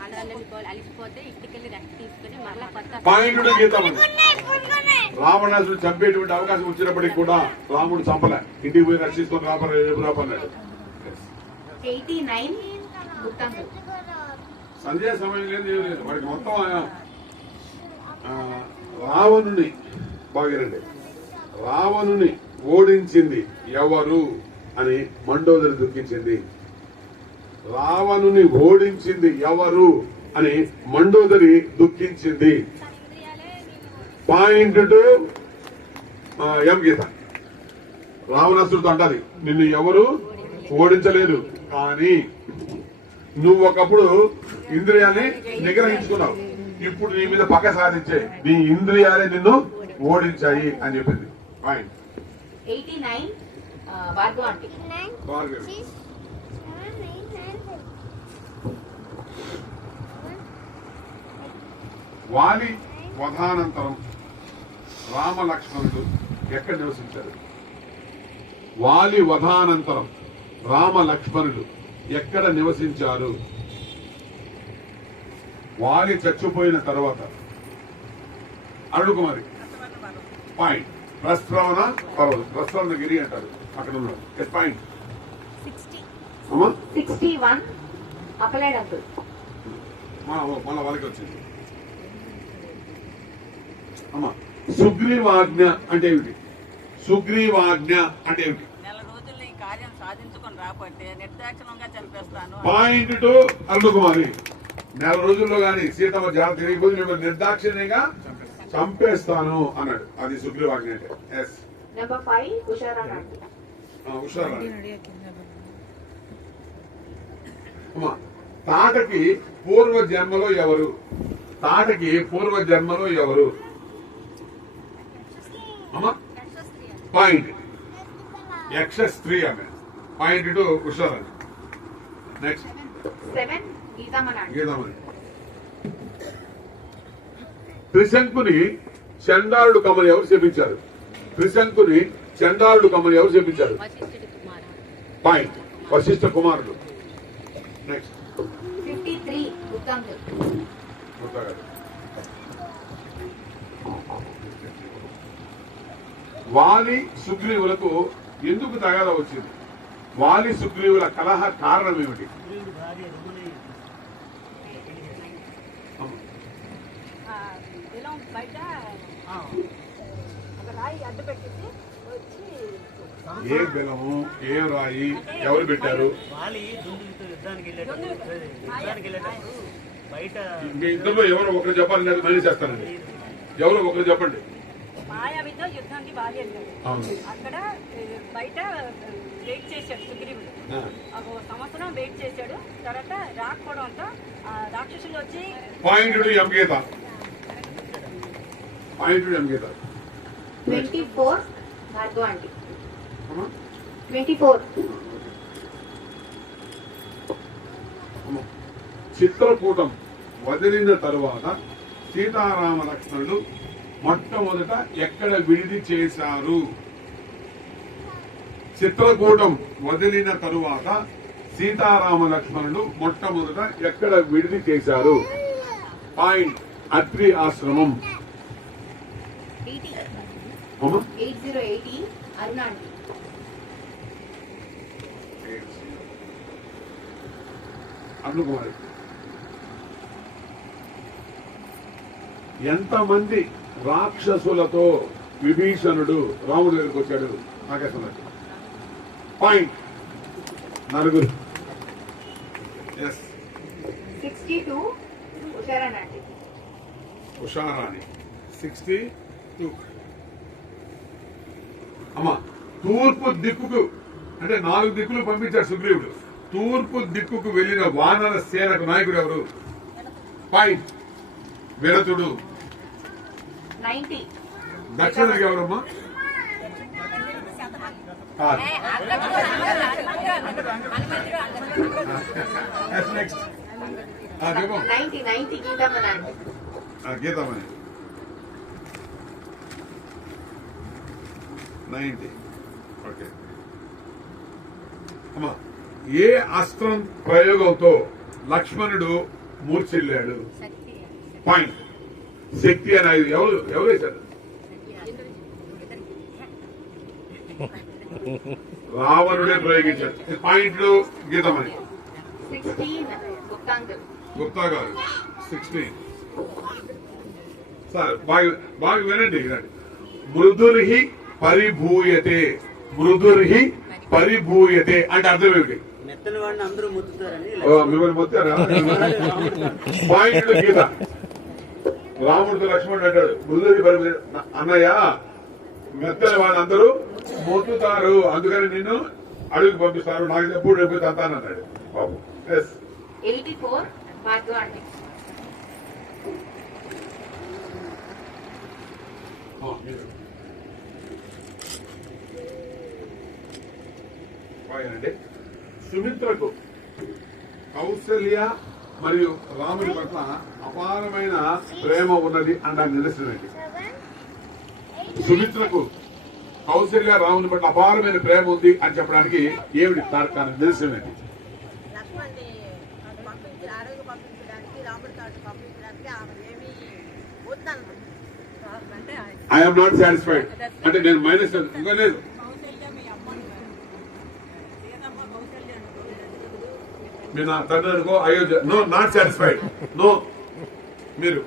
ఆడవాళ్ళని అలిసిపోతే ఇంటికెళ్ళి రెస్ట్ తీసుకుని మళ్ళా కొత్త పాయింట్ గీతామణి. రావణాసుడు చంపేటువంటి అవకాశం వచ్చినప్పటికీ కూడా రాముడు చంపలే, ఇంటికి పోయి రక్షించుకొని రాపన్నాడు. 89 గుప్తాంకుల్. సంధ్యా సమయం లేదు, ఏం లేదు. వాడికి మొత్తం రావణుని బాగానండి, రావణుని ఓడించింది ఎవరు అని మండోదరి దుఃఖించింది. రావణుని ఓడించింది ఎవరు అని మండోదరి దుఃఖించింది. పాయింట్ ఎం గీత. రావణాసుడితో అంటాది, నిన్ను ఎవరు ఓడించలేదు, కానీ నువ్వు ఒకప్పుడు ఇంద్రియాన్ని నిగ్రహించుకున్నావు, ఇప్పుడు నీ మీద పక్క సాధించే నీ ఇంద్రియాలే నిన్ను ఓడించాయి అని చెప్పింది. పాయింట్. 89 భార్గవ ఆంటీ. భార్గవి. వాలి వధానంతరం రామ లక్ష్మణుడు ఎక్కడ నివసించారు? వాలి వధానంతరం రామ లక్ష్మణుడు ఎక్కడ నివసించారు? వాలి చచ్చిపోయిన తర్వాత అరుణకుమారి పాయింట్. ప్రస్రవణ పర్వతం, ప్రస్రవణ గిరి అంటారు, అక్కడ ఉన్నాడు. పాయింట్. అమ్మా 61 అప్పలేడు అంకుల్. మళ్ళా వాళ్ళకి వచ్చింది. అమ్మా సుగ్రీవాజ్ఞ అంటే ఏమిటి? సుగ్రీవాజ్ఞ అంటే ఏమిటి? నెల రోజుల్లో ఈ కార్యం సాధించుకొని రాకపోతే నిర్దాక్షిణంగా చంపేస్తాను. పాయింట్ 2 అరుణకుమారి, నెల రోజుల్లో గాని సీతమ్మ జాగ్రత్త తిరిగిపోతే నేను నిర్దాక్షిణ్యంగా చంపేస్తాను అన్నాడు. అది సుగ్రీవాజ్ఞ అంటే. ఎస్. Number 5 Usharani aunty. హుషారా అమ్మా తాటకి పూర్వ జన్మలో ఎవరు? తాటకి పూర్వ జన్మలో ఎవరు? అమ్మా పాయింట్ యక్ష స్త్రీ ఆమె. Point 2 Usharani. Next 7 Geethamani aunty. Geethamani. త్రిశంకుని చండాలుడు కమ్మని ఎవరు చెప్పించారు? త్రిశంకుని చండాలుడు కమ్మని ఎవరు చెప్పించారు? వశిష్ఠుడి కుమారుడు. పాయింట్ వశిష్ఠ కుమారుడు. Next 53 Gupta uncle. వాలి సుగ్రీవులకు ఎందుకు తగాదా వచ్చింది? వాలి సుగ్రీవుల కలహ కారణం ఏమిటి? బిలం బయట ఒక రాయి అడ్డు పెట్టేసి వచ్చి ఏ బెలము ఏ రాయి ఎవరు పెట్టారు? వాలి దుందులతో యుద్ధానికి వెళ్ళేటప్పుడు బయట మీ ఇద్దరు ఎవరో ఒకరు చెప్పాలి, నేను మళ్ళీ చేస్తానండి. ఎవరో ఒకరు చెప్పండి. మాయావితో యుద్ధానికి వాలి వెళ్ళాడు. అవును. అక్కడ బయట వెయిట్ చేశాడు సుగ్రీవుడు. ఒక సంవత్సరం వెయిట్ చేశాడు. తర్వాత రాకపోవడంతో రాక్షసులు వచ్చి point ఎంగీత. Point ఎంగీత. 24 Bhargava aunty. 24 Chitrakoot వదిలిన తరువాత సీతారామ లక్ష్మణుడు మొట్టమొదట ఎక్కడ విడిది చేశారు? చిత్రకూటం వదిలిన తరువాత సీతారామ లక్ష్మణుడు మొట్టమొదట ఎక్కడ విడిది చేశారు? పాయింట్ అత్రి ఆశ్రమం. 8080 అరుణ ఆంటీ. అనుకుమారి. ఎంతమంది రాక్షసులతో విభీషణుడు రాముడి దగ్గరికి వచ్చాడు? నాకేస్తున్నట్టు point 4. Yes. 62 Usharani aunty. Usharani 62. అమ్మా తూర్పు దిక్కుకు అంటే 4 దిక్కులు పంపించాడు సుగ్రీవుడు. తూర్పు దిక్కుకు వెళ్లిన వానర సేనకు నాయకుడు ఎవరు? పాయింట్ విరతుడు. 90 దక్షిణకి ఎవరమ్మా? Next 90 Geethamani aunty. Geethamani 90. Okay అమ్మా ఏ అస్త్రం ప్రయోగంతో లక్ష్మణుడు మూర్ఛిల్లాడు? శక్తి. పాయింట్ శక్తి అని ఎవరు వేశారు? రావణుడే ప్రయోగించాడు. పాయింట్లు గీతమని. 16 గుప్తా అంకుల్. గుప్తా గారు 16. సార్ బాగా వినండి. మృదుర్హి పరిభూయతే. మృదుర్హి పరిభూయతే అంటే అర్థం ఏమిటి? మెత్తని వాడిని అందరూ ముత్తుతారని మిమ్మల్ని మొత్తారా? పాయింట్లు గీత. రాముడితో లక్ష్మణుడు అంటాడు మృదుర్హి పరిభూయ అన్నయ్య మెత్తని వాళ్ళందరూ మొత్తుతారు, అందుకని నిన్ను అడుగు పంపిస్తారు, నాకు ఎప్పుడు రేపు తంతానన్నాడు బాబు. ఎస్. 84 భార్గవ ఆంటీ. బాగానండి. సుమిత్రకు కౌసల్య మరియు రాముడి పట్ల అపారమైన ప్రేమ ఉన్నది అన్న నిదర్శనం ఏంటి? సుమిత్రకు కౌసల్య రాముని పట్ల అపారమైన ప్రేమ ఉంది అని చెప్పడానికి ఏమిటి తార్కాన్ని నిదర్శనం ఏంటి? లక్ష్మణ్ని పంపించి అడవి పంపించడానికి రాముడితో పంపించడానికి ఆమె ఏమి వద్దన్నమాట. అంటే ఐఎమ్ నాట్ సాటిస్ఫైడ్ అంటే నేను మైనస్ ఇంకా లేదు. కౌశల్య మీ అమ్మని సీతమ్మ కౌశల్య మీరు నా తండ్రి అనుకో Ayodhya. No, not satisfied. No, మీరు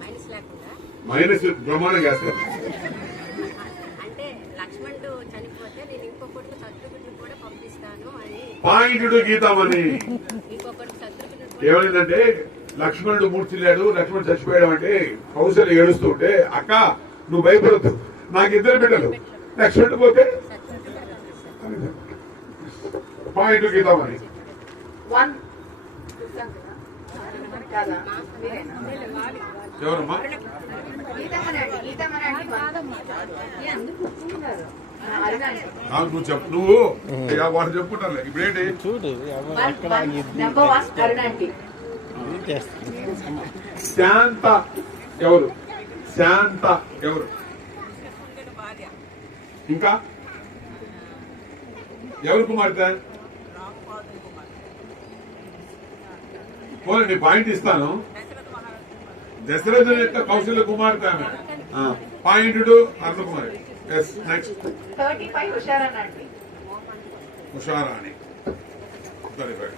మైనస్ లేకుండా మైనస్ బ్రహ్మాండంగా వేస్తారు. అంటే లక్ష్మణుడు చనిపోతే నేను ఇంకొకటి శత్రుఘ్నుడు కూడా పంపిస్తాను అని పాయింట్ గీతామని ఇంకొకటి శత్రుఘ్నుడు ఏమైందంటే లక్ష్మణుడు మూర్తిల్లాడు, లక్ష్మణుడు చచ్చిపోయాడు అంటే కౌశల్య ఏడుస్తూ ఉంటే, అక్క నువ్వు భయపడద్దు, నాకు ఇద్దరు బిడ్డలు, లక్ష్మణుడు పోతే పాయింట్ గీతామని. 1 కాదా మీరేనా? ఎవరమ్మా? గీతమ్మనండి, గీతమ్మనండి. అరుణాంటి. నువ్వు చెప్పు, నువ్వు వాడు చెప్పుకుంటారులే. ఇప్పుడేంటి నెంబర్ 1 అరుణాంటి. శాంత ఎవరు? శాంత ఎవరు? ఇంకా ఎవరు కుమార్తె? పోనీ నీ పాయింట్ ఇస్తాను. దశరథుని యొక్క కౌశల్య కుమార్తె ఆమె. పాయింట్ 2 అర్ధకుమారి. ఎస్, నెక్స్ట్ 35 హుషారానండి. ఉషారాణి. 35.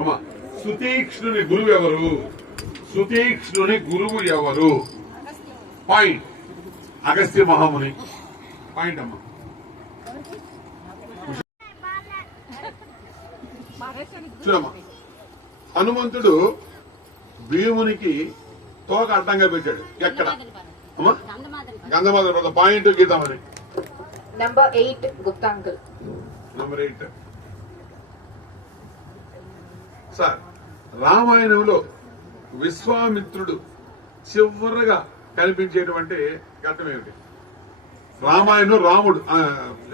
అమ్మా, సుతీక్ష్ణుని గురువు ఎవరు? సుతీక్ష్ణుని గురువు ఎవరు? పాయింట్ అగస్త్య మహాముని. పాయింట్ అమ్మా. చూడమ్మా, హనుమంతుడు భీమునికి తోక అడ్డంగా పెట్టాడు. ఎక్కడ? అమ్మా, గంధమాదన పర్వతం. Point Geethamani. Number 8 Gupta uncle. Number 8. Sir, రామాయణంలో విశ్వామిత్రుడు చివరగా కనిపించేటువంటి ఘట్టం ఏమిటి? రామాయణం రాముడు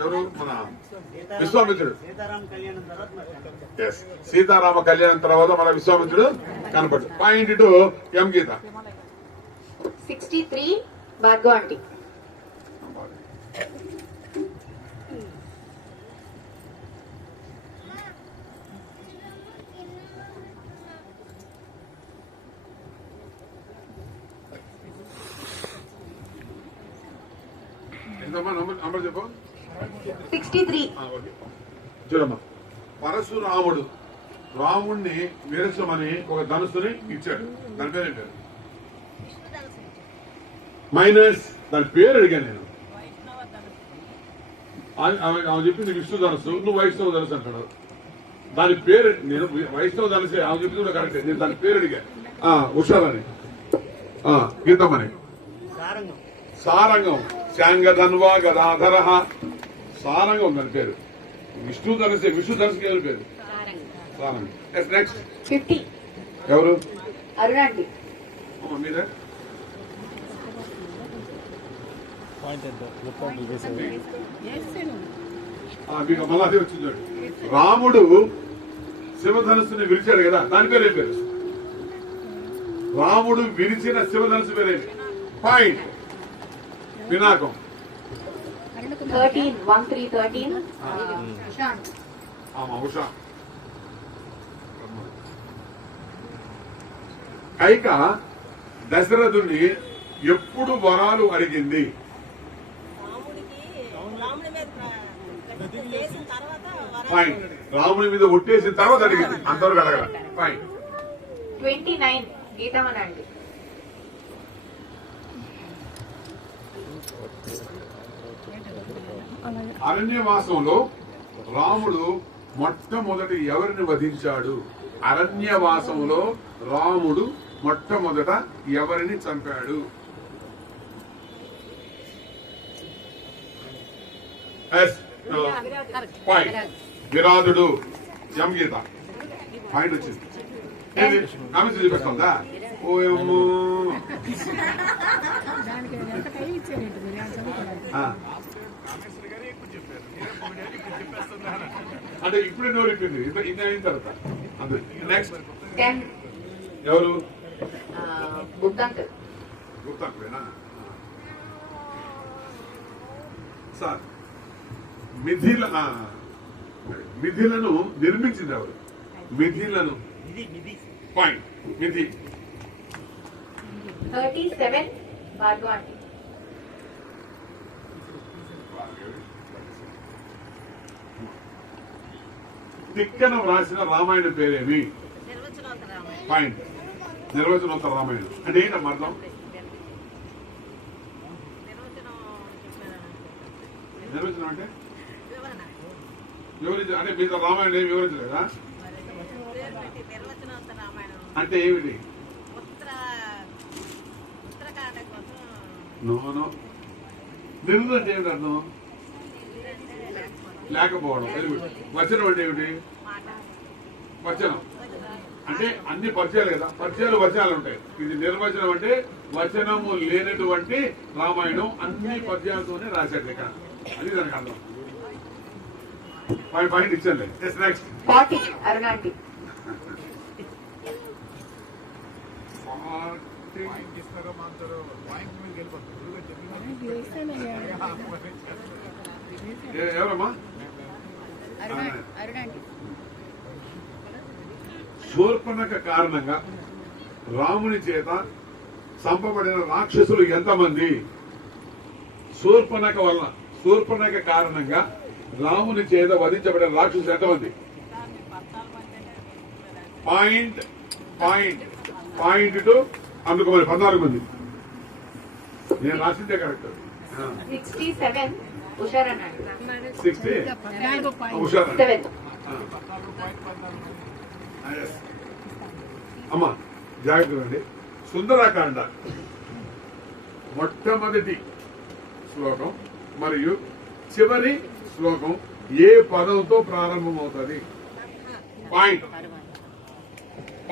ఎవరు? మన విశ్వామిత్రుడు. సీతారామ కళ్యాణం తర్వాత మరి ఎస్, సీతారామ కళ్యాణం తర్వాత మన విశ్వామిత్రుడు కనపడు. పాయింట్ 2 ఎం గీత. 63 భార్గవ ఆంటీ. ఎంతమ్మా నంబర్ చెప్పు. 63. ఓకే. చూడమ్మా, పరశురాముడు రాముణ్ణి వీరసమని ఒక ధనుసుని ఇచ్చాడు. దాని పేరు ఏంటారు? మైనస్ దాని పేరు అడిగాను నేను. ఆమె చెప్పింది విష్ణు ధనుసు, నువ్వు వైష్ణవ ధనుసు అంటాడు. దాని పేరు నేను వైష్ణవ ధనుసే ఆమె చెప్పింది కూడా కరెక్టే. నేను దాని పేరు అడిగా. ఉషాలని, గీతమని. సారంగం. సారంగం. శాంగధన్వా గదాధర. సారంగం దాని పేరు. విష్ణు ధనుసే. విష్ణు ధనుసుకి ఎవరి పేరు? సారంగం. నెక్స్ట్ 50 ఎవరు? అరుణాంటి. మీరే మీకు మళ్ళా అదే వచ్చింది. రాముడు శివధనుసుని విరిచాడు కదా, దాని పేరు ఏం పేరు? రాముడు విరిచిన శివధనుసు పేరేమి? పాయింట్ పినాకం. 13 13 ప్రశాంత్. ఉషా. కైక దశరథుని ఎప్పుడు వరాలు అడిగింది? పాయింట్ రాముడి మీద ఒట్టేసిన తర్వాత అడిగింది. అంతవరకు అడగల. పాయింట్ 29 గీతమనండి. అరణ్యవాసంలో రాముడు మొట్టమొదటి ఎవరిని వధించాడు? అరణ్యవాసంలో రాముడు మొట్టమొదట ఎవరిని చంపాడు? పాయింట్ విరాధుడు. ఎం గీత. పాయింట్ వచ్చింది. ఆమె చూపిస్తుందా? ఓయమ్మో. అంటే ఇప్పుడే నోరిపోయింది. ఇన్ని అయిన తర్వాత అంతే. నెక్స్ట్ 10 ఎవరు? గుప్తా అంకుల్. గుర్తాకపోయినా సార్, మిథిలను నిర్మించింది ఎవరు? మిథిలను. ఇది ఇది పాయింట్ మిథి. 37 భార్గవ ఆంటీ. తిక్కన వ్రాసిన రామాయణం పేరేమి? పాయింట్. నిర్వచనోత్తర రామాయణం అంటే ఏంటమ్మా అర్థం? నిర్వచనం అంటే వివరించ అంటే మీద రామాయణం ఏమి వివరించలేదా? అంటే ఏమిటి? నో నిరుడు అంటే ఏమిటి అర్థం? లేకపోవడం. వచనం అంటే ఏమిటి? వచనం అంటే అన్ని పరిచయాలు కదా, వచనాలు ఉంటాయి. ఇది నిర్వచనం అంటే వచనము లేనటువంటి రామాయణం అన్ని పద్యాలతోనే రాశాడు ఇక్కడ. అది దానికి అర్థం. పాయింట్ ఇచ్చాను. నెక్స్ట్ 40 అరుణ ఆంటీ. ఎవరమ్మా? అరుణ ఆంటీ. శూర్పణఖ కారణంగా రాముని చేత చంపబడిన రాక్షసులు ఎంతమంది? శూర్పణఖ కారణంగా రాముని చేత వధించబడిన రాక్షసులు ఎంతమంది? పాయింట్ టు అందుకు మరి 14 మంది. నేను రాసిందే కరెక్ట్. 67 ఉషారణ ఆంటీ. 60 హుషారు. 7. అమ్మా జాగ్రత్త అండి. సుందరాకాండ మొట్టమొదటి శ్లోకం మరియు చివరి శ్లోకం ఏ పదంతో ప్రారంభమవుతుంది?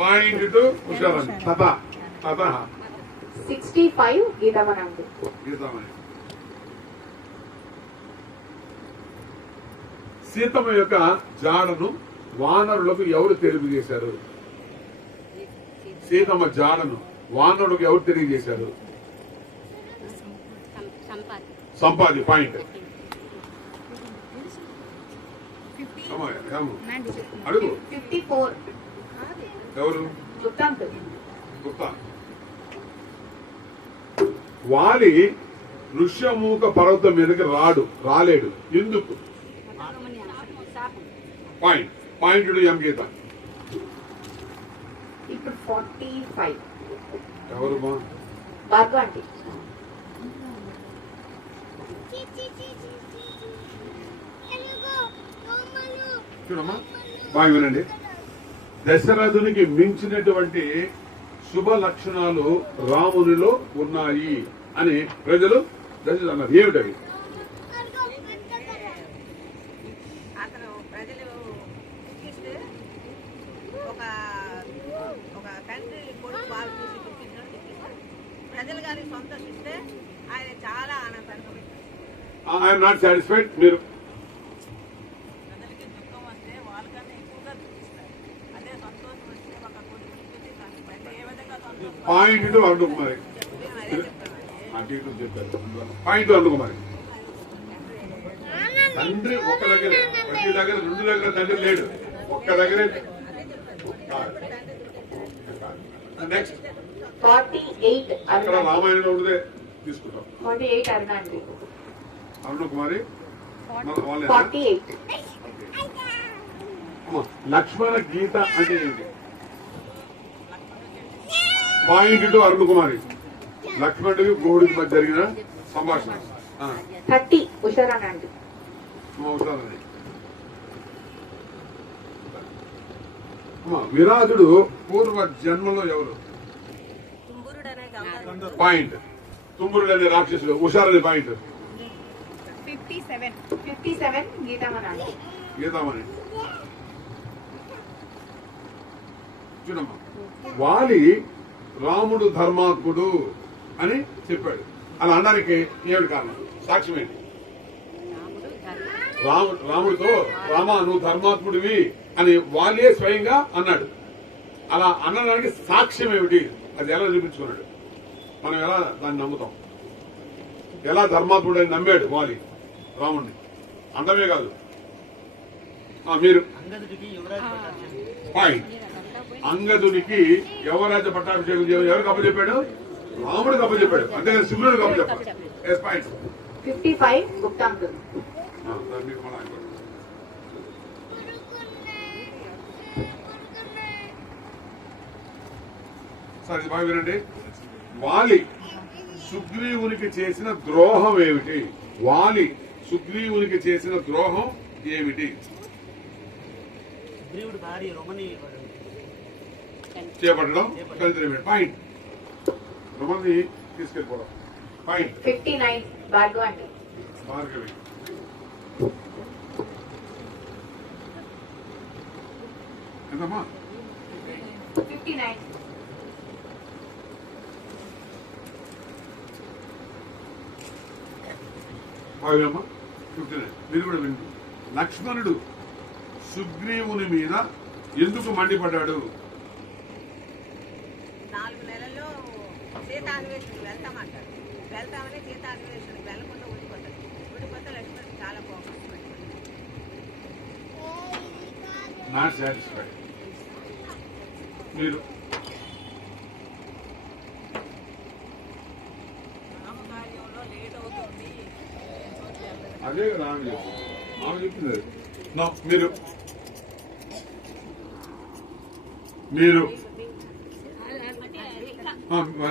పాయింట్ టు హుషారండి. తత 65 గీతామణి ఆంటీ. గీతామణి. సీతమ్మ యొక్క జాడను వానరులకు ఎవరు తెలియజేశారు? సీతమ్మ జాడను వానరులకు ఎవరు తెలియజేశారు? సంపాది. పాయింట్. అడుగు. 54 ఎవరు? గుప్తాంత్. గుప్తా. వాలి ఋష్యమూక పర్వతం మీదకి రాలేడు ఎందుకు? పాయింట్ ఎం గీత. ఇప్పుడు 45 ఎవరు? భార్గవ ఆంటీ. చూడమ్మా బాగా వినండి. దశరథునికి మించినటువంటి శుభ లక్షణాలు రామునిలో ఉన్నాయి అని ప్రజలు దశరథుడు అన్నారు. ఏమిటవి? అతను ప్రజలు దుఃఖిస్తే ఒక తండ్రి కొడుకు బాగా చూసి దుఃఖించడం ప్రజలు కానీ సంతోషిస్తే ఆయన చాలా ఆనందాన్ని పొందుతారు. I'm not satisfied. మీరు ప్రజలకి దుఃఖం వస్తే వాళ్ళకన్నా ఎక్కువగా దుఃఖిస్తారు. అదే సంతోషం వస్తే ఒక కొడుకు దుఃఖించి ప్రజలు ఏ విధంగా సంతోషం పాయింట్ అరుణకుమారి పాయింట్ అరుణకుమారి. తండ్రి ఒక్క దగ్గర, ప్రతి దగ్గర 2 దగ్గర తండ్రి లేడు, ఒక్క దగ్గరే. నెక్స్ట్ 48 అక్కడ రామాయణంలో ఉండే తీసుకుంటాం. 48 అరుణ ఆంటీ. అరుణకుమారి. 48 లక్ష్మణ గీత అంటే ఏంటి? Point two Arunakumari. లక్ష్మణుడికి గోడికి మధ్య జరిగిన సంభాషణ. 30 ఉషారాణి ఆంటీ. విరాజుడు పూర్వ జన్మలో ఎవరు? పాయింట్. తుంబురుడు అనే రాక్షసుడు. హుషారని పాయింట్. 57 గీతామణి ఆంటీ. గీతామణి. చూడమ్మా, వాలి రాముడు ధర్మాత్ముడు అని చెప్పాడు. అలా అనడానికి ఏమిటి కారణం? సాక్ష్యం ఏంటి? రాముడితో రామా నువ్వు ధర్మాత్ముడివి అని వాళ్ళే స్వయంగా అన్నాడు. అలా అనడానికి సాక్ష్యం ఏమిటి? అది ఎలా చూపించుకున్నాడు? మనం ఎలా దాన్ని నమ్ముతాం? ఎలా ధర్మాత్ముడని నమ్మాడు వాలి రాముడిని? అంతమే కాదు, మీరు పాయింట్. అంగదునికి యువరాజ పట్టాభిషేకం ఎవరికి అప్పచెప్పాడు? రాముడికి అప్పచెప్పాడు, అంతేగాని శుక్రుడికి అప్పచెప్పాడు. Yes point. 55 గుప్తా అంకుల్. మీకు మళ్ళీ ఆయన. సార్ ఇది బాగా వినండి. వాలి సుగ్రీవునికి చేసిన ద్రోహం ఏమిటి? వాలి సుగ్రీవునికి చేసిన ద్రోహం ఏమిటి? సుగ్రీవుడి భార్య రుమని చేపట్టడం కలిసి పాయింట్. రుమని తీసుకెళ్ళిపోవడం పాయింట్. 59 భార్గవ అండి. భార్గవి. ఎంతమ్మా? 59 భావ్యమ్మా 59. మీరు కూడా వింటు. లక్ష్మణుడు సుగ్రీవుని మీద ఎందుకు మండిపడ్డాడు? 4 నెలల్లో సీతాన్వేషణకు వెళ్తామంటారు. వెళ్తామని సీతాన్వేషణకు వెళ్లకుండా ఉండిపోతాడు. ఉండిపోతే లక్ష్మణుడు చాలా కోపం. Not satisfied. మీరు రామకార్యంలో లేట్ అవుతుంది. అదే కదా ఆమె చెప్పింది. ఆమె చెప్పింది అది. No, మీరు మీరు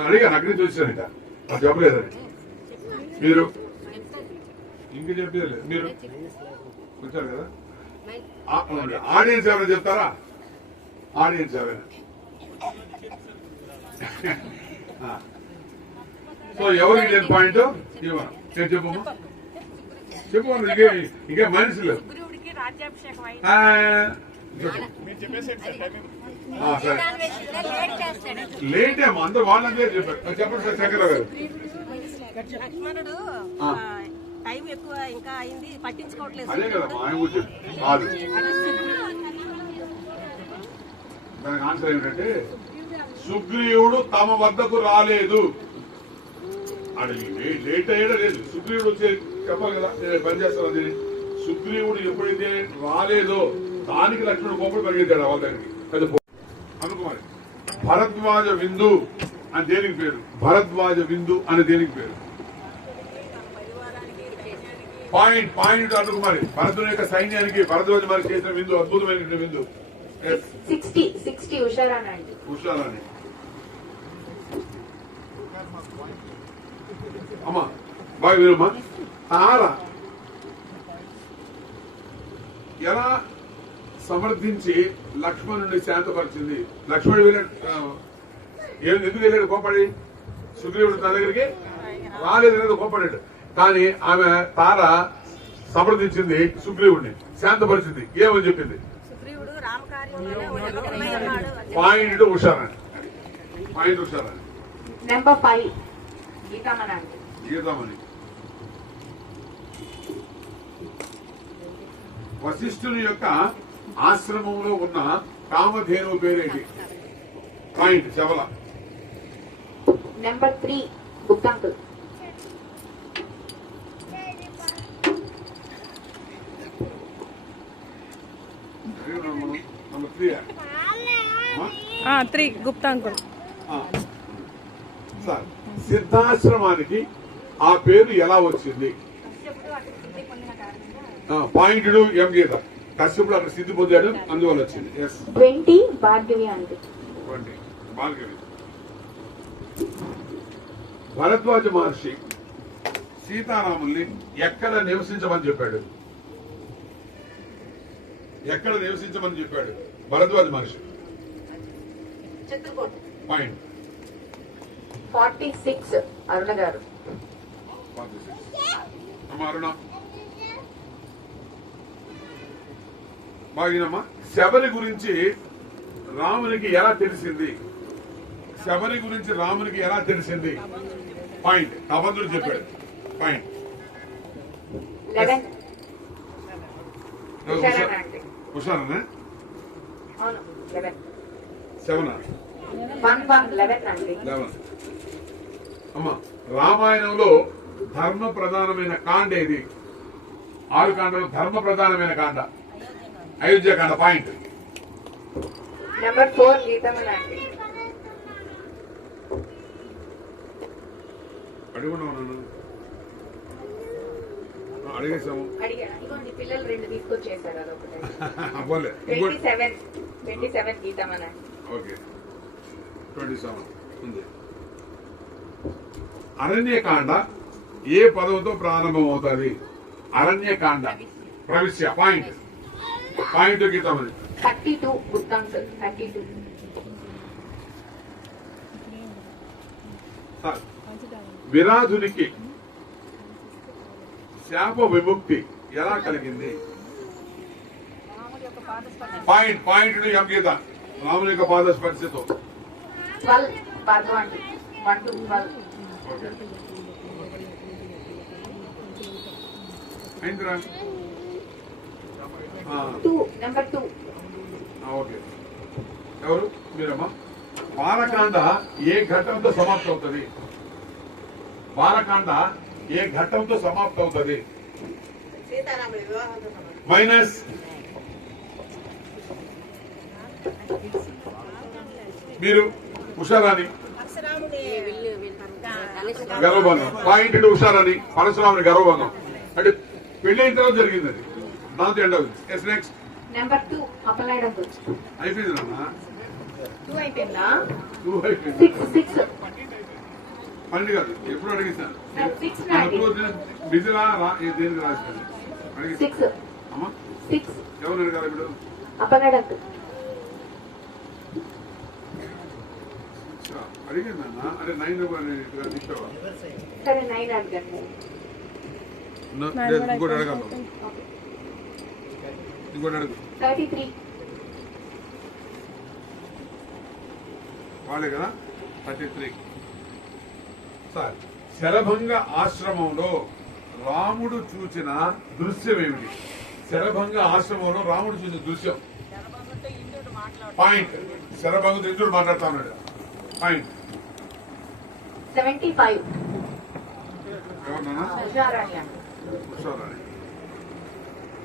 అడిగాను అక్కడి నుంచి వచ్చారంట, అది చెప్పలేదని. మీరు ఇంక చెప్పలేదు. మీరు వచ్చారు కదా. ఆడియన్స్ ఎవరైనా చెప్తారా? ఆడియన్స్ ఎవరైనా? సో ఎవరికి లేని పాయింట్ ఇవ్వను. నేను చెప్పమ్మా, చెప్పు. ఇంకే మనిషి లేదు. సుగ్రీవుడికి రాజ్యాభిషేకం అయింది. సరే లేట్ ఏమో అందరూ వాళ్ళందరూ చెప్పారు. చెప్పండి సార్ శంకరరావు గారు. లక్ష్మణుడు టైం ఎక్కువ ఇంకా అయింది పట్టించుకోవట్లేదు. అదే కదా మా ఆయన కూడా చెప్పి కాదు. దానికి ఆన్సర్ ఏంటంటే సుగ్రీవుడు తమ వద్దకు రాలేదు. అది లేట్ అయ్యేదా లేదు. సుగ్రీవుడు వచ్చే చెప్పాలి కదా, నేను పనిచేస్తాను. అది సుగ్రీవుడు ఎప్పుడైతే రాలేదో దానికి లక్ష్మణుడు కోపం పరిగెత్తాడు వాళ్ళ దగ్గరికి. అది అనుకుమారి. భరద్వాజ విందు అని దేనికి పేరు? భరద్వాజ విందు అని దేనికి పేరు? Point point Anukumari. భరతుని యొక్క సైన్యానికి భరద్వాజ మరి చేసిన విందు అద్భుతమైన విందు. 60 ఉషారాణి అండి. ఉషారాణి. అమ్మా బాగా వినమ్మా. తార ఎలా సమర్థించి లక్ష్మణుడిని శాంతపరిచింది? లక్ష్మణుడు ఎందుకు వెళ్ళాడు కోపడి? సుగ్రీవుడు తన దగ్గరికి రాలేదు కోపడాడు. కానీ ఆమె తార సమర్థించింది సుగ్రీవుడిని, శాంతపరిచింది. ఏమని చెప్పింది? సుగ్రీవుడు రామకార్యంలోనే ఉన్నాడు. Point Usharani. Point Usharani. Number 5 గీతామణి అండి. గీతామణి. వశిష్ఠుని యొక్క ఆశ్రమంలో ఉన్న కామధేనువు పేరేంటి? Point Chavala. Number 3 Gupta uncle. Number 3 3 Gupta uncle. Sir సిద్ధాశ్రమానికి ఆ పేరు ఎలా వచ్చింది? కశ్యపుడు అటు సిద్ధి పొందిన కారణంగా పాయింట్ ఎం గీత. కశ్యపుడు అక్కడ సిద్ధి పొందాడు, అందువల్ల వచ్చింది. 20 భార్గవి అండి. భార్గవి. భరద్వాజ మహర్షి సీతారాముల్ని ఎక్కడ నివసించమని చెప్పాడు? ఎక్కడ నివసించమని చెప్పాడు భరద్వాజ మహర్షి? చిత్రకూట. పాయింట్. 46 అరుణ గారు. అమ్మ అరుణ బాగినమ్మా. శబరి గురించి రామునికి ఎలా తెలిసింది? శబరి గురించి రామునికి ఎలా తెలిసింది? పాయింట్. కబంధుడు చెప్పాడు. పాయింట్. 11 ఉషారాణి అండి. ఉషారనే అవును 11. 7 11 అండి. 11. అమ్మా రామాయణంలో ధర్మ ప్రధానమైన కాండ ఏది? 6 కాండలో ధర్మ ప్రధానమైన కాండ అయోధ్యకాండ. పాయింట్. నెంబర్ 4 గీతామణి అండి. అడుగున్నా ఉన్నాను అడిగేసాము అడిగాను ఇదిగోండి పిల్లలు 2 తీసుకొచ్చేసారు అదొకటి అవ్వలే 27 గీతమని ఓకే 27 ఉంది. అరణ్యకాండ ఏ పదవుతో ప్రారంభం అవుతుంది? అరణ్యకాండ ప్రవిశ్య పాయింట్ గీతమని 32 గుర్తాంకుల్ 32 సార్ విరాధునికి శాప విముక్తి ఎలా కలిగింది? రాముడి యొక్క పాదస్పర్శ పాయింట్ ఎం గీత రాముని యొక్క పాద స్పర్శతో 12 భార్గవంటి 1 to 12 ఓకే అయిందిరా 2 నెంబర్ 2 ఓకే ఎవరు మీరమ్మా? బాలకాండ ఏ ఘట్టంతో సమాప్తం అవుతుంది? బాలకాండ ఏ ఘట్టంతో సమాప్తం అవుతుంది? సీతారాముడి వివాహంతో సంబంధం. మైనస్ మీరు ఉషారాణి పరశురాముడి గర్వభంగం పాయింట్ ఉషారాణి పరశురాముని గర్వభంగం అంటే పెళ్లి అయిన తర్వాత జరిగింది అది దాంతో ఎండ్ అవుతుంది. ఎస్ నెక్స్ట్ నెంబర్ 2 అప్పలనాయుడు అయిపోయింది నాన్న 2 అయిపోయిందా 2 అయిపోయింది 6 పండి కాదు ఎప్పుడు అడిగిస్తాను 6 నాది బిజీలా దేనికి రాసిపోయింది అడిగి 6 అమ్మా 6 ఎవరు అడిగారు ఇప్పుడు అప్పలనాయుడు అడిగింది అన్న అంటే 9 తీసుకోవా సరే 9 అడగండి ఇంకోటి అడగాలి ఇంకోటి అడుగు 33 వాళ్ళే కదా 33 సార్ శరభంగ ఆశ్రమంలో రాముడు చూచిన దృశ్యం ఏమిటి? శరభంగ ఆశ్రమంలో రాముడు చూసిన దృశ్యం పాయింట్ శరభంగుడు ఇంద్రుడు మాట్లాడుతా ఉన్నాడు పాయింట్ 75 ఎవరన్నా ఉషారాణి అండి ఉషారాణి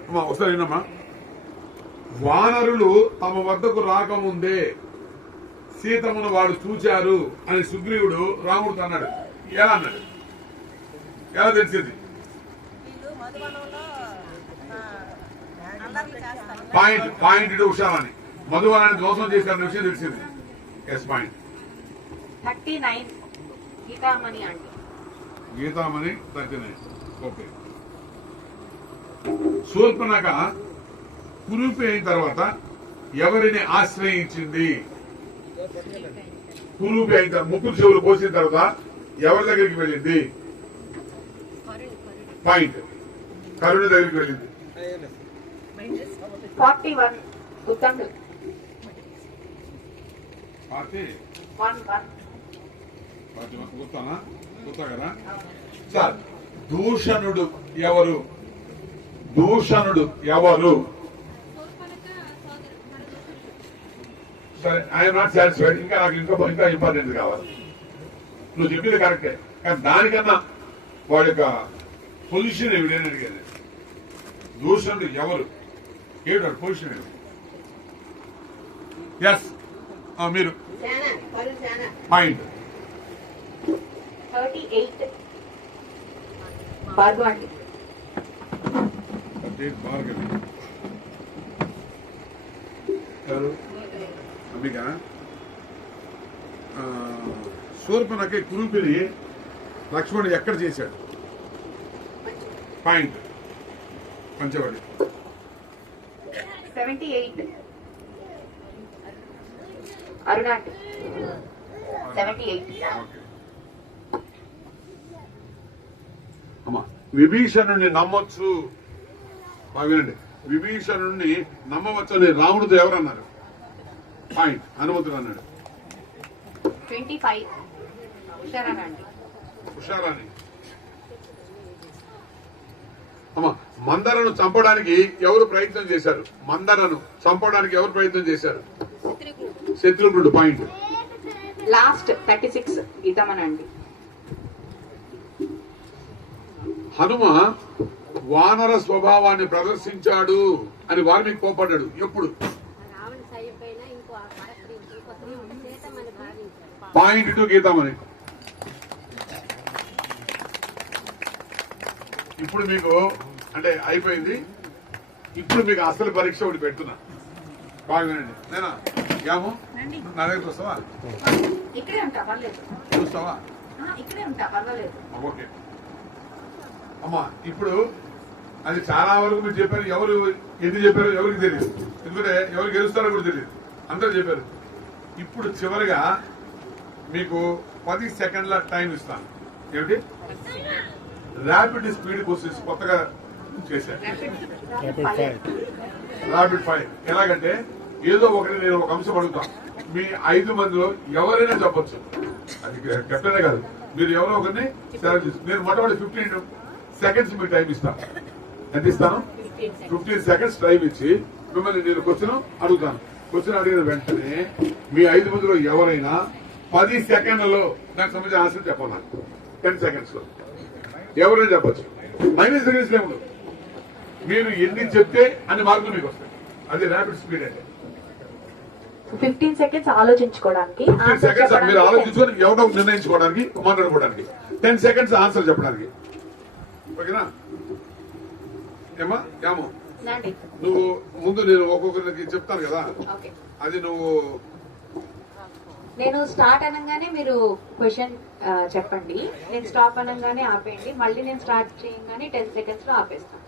అమ్మా ఒకసారి విన్నమ్మా వానరులు తమ వద్దకు రాకముందే సీతమ్మను వాడు చూచారు అని సుగ్రీవుడు రాముడితో అన్నాడు. ఎలా అన్నాడు? ఎలా తెలిసింది? వీళ్ళు మధువనంలో అందరినీ చేస్తారు. పాయింట్ ఉషారాణి మధువనాన్ని ధ్వంసం చేశారన్న విషయం తెలిసింది. ఎస్ పాయింట్ 39 గీతామణి అండి గీతామణి 39 ఓకే. శూర్పణఖ కురూపి అయిన తర్వాత ఎవరిని ఆశ్రయించింది? కురూపి అయిన తర్వాత ముక్కులు చెవులు పోసిన తర్వాత ఎవరి దగ్గరికి వెళ్ళింది? పాయింట్ కరుణ దగ్గరికి వెళ్ళింది. 41 గుర్తాంకుల్ పార్టీ 1 గుర్తానా? గుర్తా కదా సార్. దూషణుడు ఎవరు? సరే ఐఎమ్ నాట్ సాటిస్ఫైడ్. ఇంకా నాకు ఇంకా ఇంపార్టెంట్ కావాలి. నువ్వు చెప్పింది కరెక్టే కానీ దానికన్నా వాడి యొక్క పొజిషన్ ఏమిటని అడిగాను. దూషణుడు ఎవరు? ఏమిటి పొజిషన్ ఏమిటి? ఎస్ మీరు సేన పరులు సేన పాయింట్ 38 భార్గవంటి భార్గవి ఎవరు? అంబిక శూర్పణఖ కురూపిని లక్ష్మణుడు ఎక్కడ చేశాడు? పాయింట్ పంచవడి 78 అరుణాటి 78 ఓకే. అమ్మా విభీషణుని నమ్మొచ్చు. బాగండి విభీషణుని నమ్మవచ్చు అని రాముడితో ఎవరన్నారు? పాయింట్ హనుమంతుడు అన్నాడు. 25 ఉషారాణి అండి హుషారాని అమ్మా మందరను చంపడానికి ఎవరు ప్రయత్నం చేశారు? మందరను చంపడానికి ఎవరు ప్రయత్నం చేశారు? శత్రుఘ్నుడు. పాయింట్ లాస్ట్ 36 గీతామణి అండి హనుమ వానర స్వభావాన్ని ప్రదర్శించాడు అని వాల్మీకి కోపడ్డాడు. ఎప్పుడు? రావణ సైన్యం పైన ఇంకో సీతమ్మని భావించారు. పాయింట్ 2 గీతామని ఇప్పుడు మీకు అంటే అయిపోయింది. ఇప్పుడు మీకు అసలు పరీక్ష ఒకటి పెడుతున్నా. బాగా వినండి. నేనా యాము నా దగ్గర చూస్తావా? ఇక్కడే ఉంటా పర్లేదు. చూస్తావా? ఇక్కడే ఉంటా పర్వాలేదు. ఓకే అమ్మా. ఇప్పుడు అది చాలా వరకు మీరు చెప్పారు. ఎవరు ఎన్ని చెప్పారో ఎవరికి తెలియదు. ఎందుకంటే ఎవరు గెలుస్తారో కూడా తెలియదు. అందరూ చెప్పారు. ఇప్పుడు చివరిగా మీకు 10 సెకండ్ల టైం ఇస్తాను. ఏమిటి? ర్యాపిడ్ స్పీడ్ క్వశ్చన్స్ కొత్తగా చేశారు. ర్యాపిడ్ ఫైర్ ఎలాగంటే ఏదో ఒకటి నేను ఒక అంశం అడుగుతాను. మీ 5 మందిలో ఎవరైనా చెప్పొచ్చు. అది కెప్టెనే కాదు, మీరు ఎవరో ఒకరిని సెలెక్ట్ చేసి నేను మొట్టమొదటి 15 సెకండ్స్ మీకు టైం ఇస్తాను. ఎంత ఇస్తాను? 15 సెకండ్స్ టైం ఇచ్చి మిమ్మల్ని నేను క్వశ్చన్ అడుగుతాను. క్వశ్చన్ అడిగిన వెంటనే మీ 5 మందిలో ఎవరైనా 10 సెకండ్లలో దానికి సంబంధించిన ఆన్సర్ చెప్పాలి. 10 సెకండ్స్ లో ఎవరైనా చెప్పచ్చు. మైనస్ సెకండ్స్ లేవు. మీరు ఎన్ని చెప్తే అన్ని మార్కులు మీకు వస్తాయి. అది ర్యాపిడ్ స్పీడ్ అంటే 15 సెకండ్స్ ఆలోచించుకోవడానికి, 15 సెకండ్స్ మీరు ఆలోచించుకొని ఎవరో నిర్ణయించుకోవడానికి, మాట్లాడుకోవడానికి, 10 సెకండ్స్ ఆన్సర్ చెప్పడానికి. ఓకేనా ఏమా? ఏమో నువ్వు ముందు నేను ఒక్కొక్కరికి చెప్తాను కదా, అది నువ్వు నేను స్టార్ట్ అనగానే మీరు క్వశ్చన్ చెప్పండి. నేను స్టాప్ అనగానే ఆపేయండి. మళ్ళీ నేను స్టార్ట్ చేయగానే 10 సెకండ్స్ లో ఆపేస్తాను.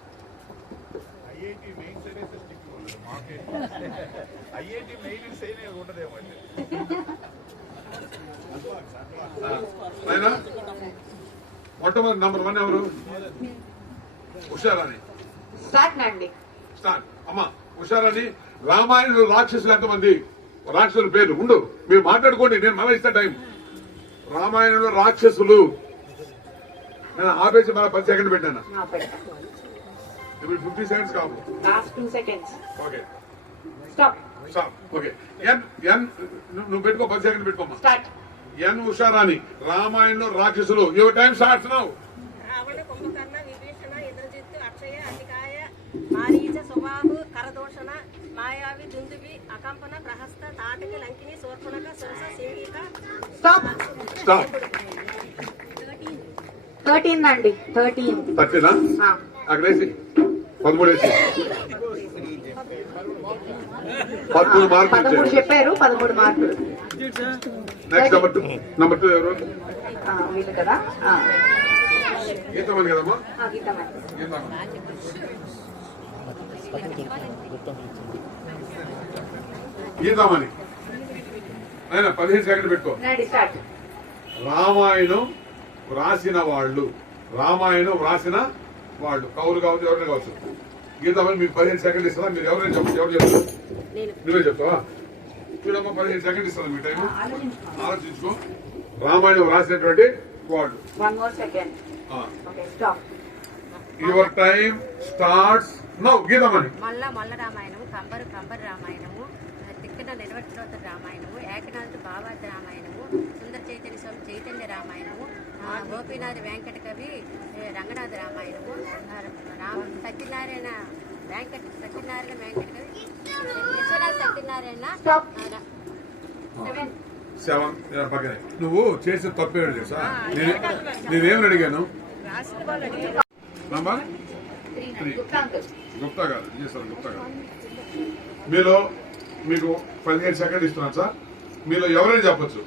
మొట్టమొదటి నంబర్ 1 ఎవరు? ఉషారాణి. స్టార్ట్ నండి. స్టార్ట్. అమ్మా ఉషారాణి, రామాయణంలో రాక్షసులు ఎంతమంది? రాక్షసుల పేర్లు ఉండు, మీరు మాట్లాడుకోండి, నేను మళ్ళీ ఇస్తా టైం. రామాయణంలో రాక్షసులు నేను ఆపేసి మళ్ళీ 10 సెకండ్ పెట్టాను. ఇప్పుడు 50 సెకండ్స్ కావు. Last 2 seconds. Okay stop. Stop. Okay ఎన్ నువ్వు పెట్టుకో. 10 సెకండ్ పెట్టుకోమ్మా. స్టార్ట్. ఎన్ ఉషారాణి, రామాయణంలో రాక్షసులు. Your time starts now. Ravana, Kumbhakarna, Vibhishana, Indrajit, Akshaya, Atikaya, Maricha, Subahu, Kharadushana, Mayavi, Dundubhi, Akampana, Prahasta, Tataki, Lankini, Shurpanakha, Surasa, Simhika. Stop. Stop. 13 అండి. 13. 13 అక్కడ వేసి 13 వేసి 13 మార్కులు 13 చెప్పారు. 13 మార్కులు. నెక్స్ట్ నంబర్ 2 ఎవరు? వీళ్ళు కదా. గీతమని కదమ్మా? గీతమని. గీతమని అయినా 15 సెకండ్ పెట్టుకో. స్టార్ట్. రామాయణం వ్రాసిన వాళ్ళు, రామాయణం వ్రాసిన వాళ్ళు కవులు కావచ్చు, ఎవరైనా కావచ్చు. గీతమని మీకు 15 సెకండ్ ఇస్తుందా? మీరు ఎవరైనా చెప్పచ్చు. ఎవరు చెప్తారు? నువ్వే చెప్తావా? చూడమ్మా, 15 సెకండ్ ఇస్తుందా మీ టైం? ఆలోచించుకో. రామాయణం వ్రాసినటువంటి వాళ్ళు. 1 more second. Stop. Your time starts now. Geethamani Molla రామాయణము, కంబరు రామాయణము, తిక్కన నిర్వర్తనోత్త రామాయణము, ఏకనాథ్ భావార్థ రామాయణము, సుందర చైతన్య స్వామి చైతన్య రామాయణము, గోపీనాథ్ వెంకట కవి రంగనాథ రామాయణము, సత్యనారాయణ వెంకట కవి విశ్వనాథ సత్యనారాయణ. 7 పక్కనే. నువ్వు చేసిన తప్పే తెలుసా? నేనేమని అడిగాను? నంబర్ 3 గుప్తా గారు చేస్తారు. గుప్తా గారు మీలో మీకు 15 సెకండ్ ఇస్తున్నాను సార్. మీలో ఎవరైనా చెప్పచ్చు.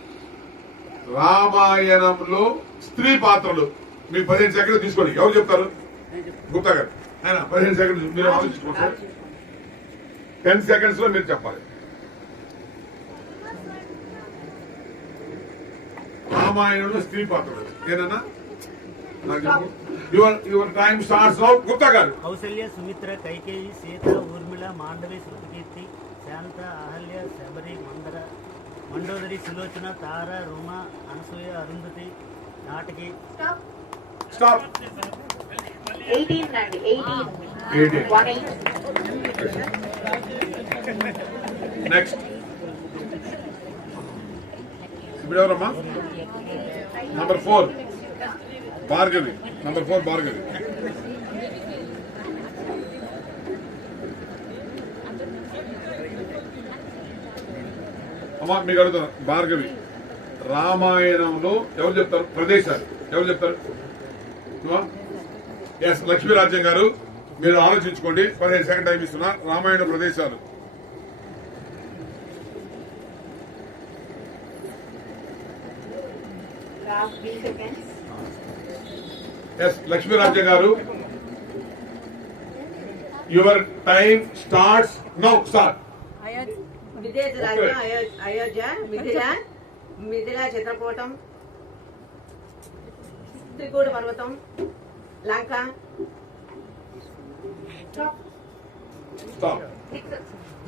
రామాయణంలో స్త్రీ పాత్రలు. మీకు 15 సెకండ్లు తీసుకోండి. ఎవరు చెప్తారు? గుప్తా గారు. ఆయన 15 సెకండ్లు మీరు ఆలోచించుకోండి సార్. 10 సెకండ్స్ లో మీరు చెప్పాలి. రామాయణంలో స్త్రీ పాత్రలు ఏదన్నా నాకు చెప్పు. Your time starts now. Gupta గారు. కౌసల్య, సుమిత్ర, కైకేయి, సీత, ఊర్మిళ, మాండవి, శృతకీర్తి, శాంత, అహల్య, శబరి, మండోదరి, సులోచన, తార, రుమ, అనసూయ, అరుంధతి, నాటకి. స్టాప్. 18 అండి. 18. 18. నెక్స్ట్ ఇప్పుడు ఎవరమ్మా? నంబర్ 4 భార్గవి. నంబర్ 4 భార్గవి. అమ్మా మీకు అడుగుతాను. భార్గవి, రామాయణంలో ఎవరు చెప్తారు? ప్రదేశాలు ఎవరు చెప్తారు? ఎస్ లక్ష్మీరాజ్యం గారు మీరు ఆలోచించుకోండి. 15 సెకండ్ టైం ఇస్తున్నా. రామాయణ ప్రదేశాలు. ఎస్ లక్ష్మీరాజ్యం గారు your time starts now. Start. విదేశ రాజ్యం అయోధ్య, మిథిల, చిత్రకూటం, త్రికూట పర్వతం, లంక. స్టాప్.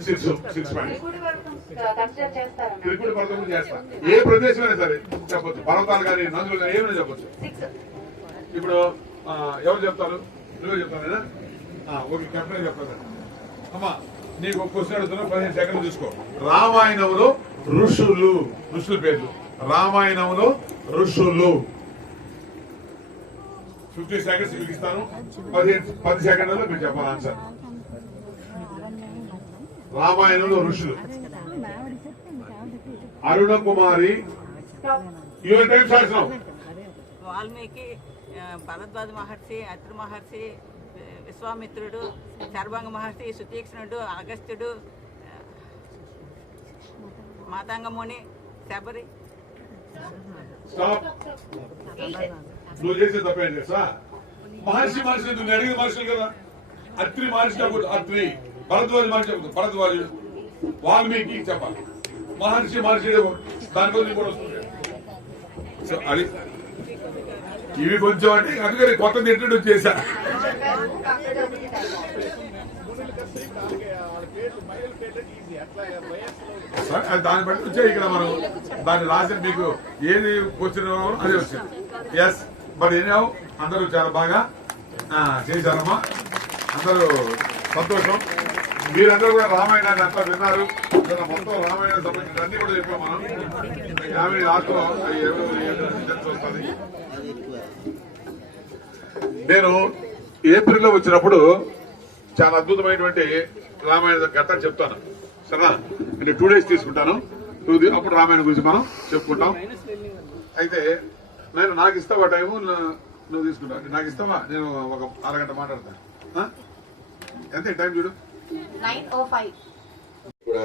Six points. కన్సిడర్ చేస్తారా? త్రికూట పర్వతం చేస్తా. ఏ ప్రదేశమైనా సరే చెప్పొచ్చు. పర్వతాలు కానీ నదులు కానీ ఏమైనా చెప్పొచ్చు. ఇప్పుడు ఎవరు చెప్తారు? నువ్వే చెప్తాను. ఓకే, కెప్టెన్ చెప్తాను. అమ్మా నీకు ఒక క్వశ్చన్ అడుగుతున్నా. 15 సెకండ్లు చూసుకో. రామాయణంలో ఋషుల పేర్లు. రామాయణంలో ఋషులు. 50 సెకండ్స్ మీకు ఇస్తాను. 10 సెకండ్లలో మీరు చెప్పాలి ఆన్సర్. రామాయణంలో ఋషులు. Aruna Kumari. Your time starts now. Valmiki, Bharadwaja Maharshi, Atri Maharshi, విశ్వామిత్రుడు, శర్భంగ మహర్షి, సుతీక్ష్ణుడు, అగస్త్యుడు, మాతంగముని, శబరి. స్టాప్. నువ్వు చేసే తప్పేం చేస్తా? మహర్షి నువ్వు అడిగిన మహర్షులు కదా. అత్రి మహర్షి చెప్పదు. అత్రి. భరద్వాజ మహర్షి చెప్పదు. భరద్వాజుడు. వాల్మీకి చెప్పాలి. మహర్షి దాని బదులు కూడా వస్తుంది. సో అది ఇవి కొంచెం అంటే అందుకని కొత్త ఇంట్రడ్యూస్ చేశా. దాన్ని బట్టి వచ్చే ఇక్కడ మనం దాన్ని రాసిన మీకు ఏది క్వశ్చన్ అదే వచ్చింది. ఎస్ బట్ ఏమో అందరూ చాలా బాగా చేశారమ్మా. అందరూ సంతోషం. మీరందరూ కూడా రామాయణాన్ని అంతా విన్నారు. మొత్తం రామాయణానికి సంబంధించిన అన్ని కూడా చెప్పాం మనం. 50 లాస్ట్లో వస్తుంది. నేను ఏప్రిల్లో వచ్చినప్పుడు చాలా అద్భుతమైనటువంటి రామాయణ కథ చెప్తాను. సరేనా? అంటే 2 days తీసుకుంటాను. అప్పుడు రామాయణం గురించి మనం చెప్పుకుంటాం. అయితే నాకు ఇస్తావా టైము? నువ్వు తీసుకుంటావు. నాకు ఇస్తావా? నేను ఒక అరగంట మాట్లాడతాను. ఎంత టైం చూడు. 9:05. కూడా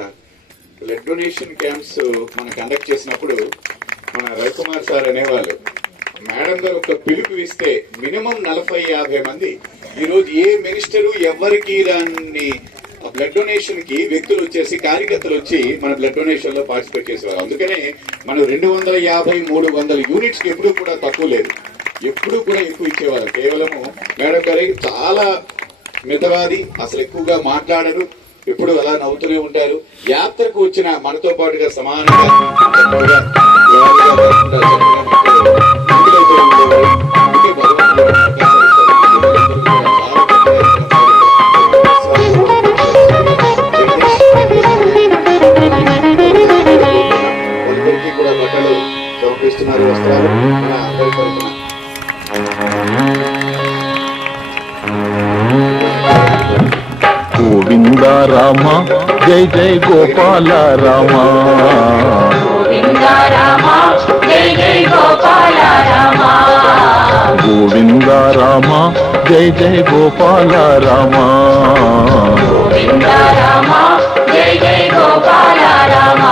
బ్లడ్ డొనేషన్ క్యాంప్స్ మనం కండక్ట్ చేసినప్పుడు మన రవికుమార్ సార్ అనేవాళ్ళు, మేడం గారు ఒక పిలుపు ఇస్తే మినిమం 40-50 మంది. ఈరోజు ఏ మినిస్టరు ఎవరికి దాన్ని బ్లడ్ డొనేషన్ కి వ్యక్తులు వచ్చేసి కార్యకర్తలు వచ్చి మన బ్లడ్ డొనేషన్ లో పార్టిసిపేట్ చేసేవారు. అందుకనే మనం 250-300 యూనిట్స్ కి ఎప్పుడూ కూడా తక్కువ లేదు, ఎప్పుడూ కూడా ఎక్కువ ఇచ్చేవారు. కేవలము మేడం గారి చాలా మితవాది, అసలు ఎక్కువగా మాట్లాడరు, ఎప్పుడు అలా నవ్వుతూనే ఉంటారు. యాత్రకు వచ్చిన మనతో పాటుగా సమానంగా అందరికీ కూడా బట్టలు సమర్పిస్తున్నారు, వస్త్రాలు మన అందరి తరఫున. గోవింద రామ జై జై గోపాల రామ. గోవింద రామ జై జై గోపాల రామ. గోవింద రామ జై జై గోపాల రామ. గోవింద రామ జై జై గోపాల రామ.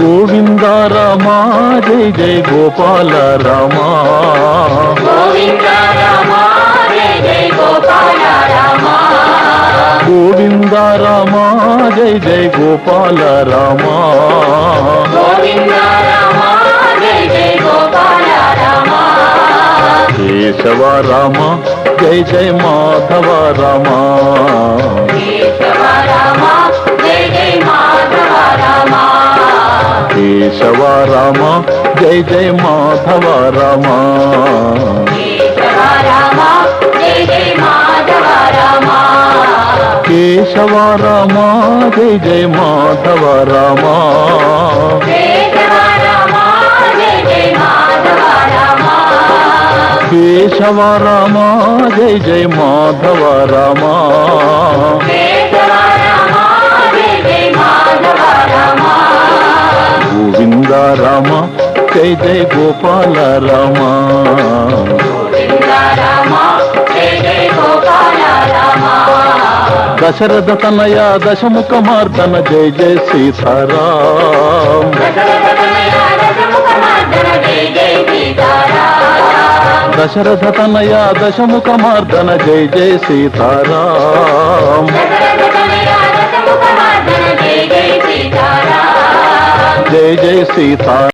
గోవింద రామ జై జై గోపాల రామ. గోవింద రామ జై జై గోపాల రామ. గోవింద రామ జై జై గోపాల రామ. గోవింద రామ జై జై గోపాల రామ. కేశవ రామ జై జై మాధవ రామ. కేశవ రామ జై జై మాధవ రామ. కేశవ రామ జై జై మాధవ రామ. కేశవ రామ జై జై మాధవ రామ. కేశవ రామ జై జై మాధవ రామ. కేశవ రామ జై జై మాధవ రామ. కేశవ రామ జై జై మాధవ రామ. కేశవ రామ జై జై మాధవ రామ. గోవింద రామ జై జై గోపాల రామ. గోవింద రామ దశరథ తనయ దశముఖ మార్దన జై జై సీతారాం దశరథ తనయ దశముఖ మార్దన జై జై సీతారాం జై జై సీతారాం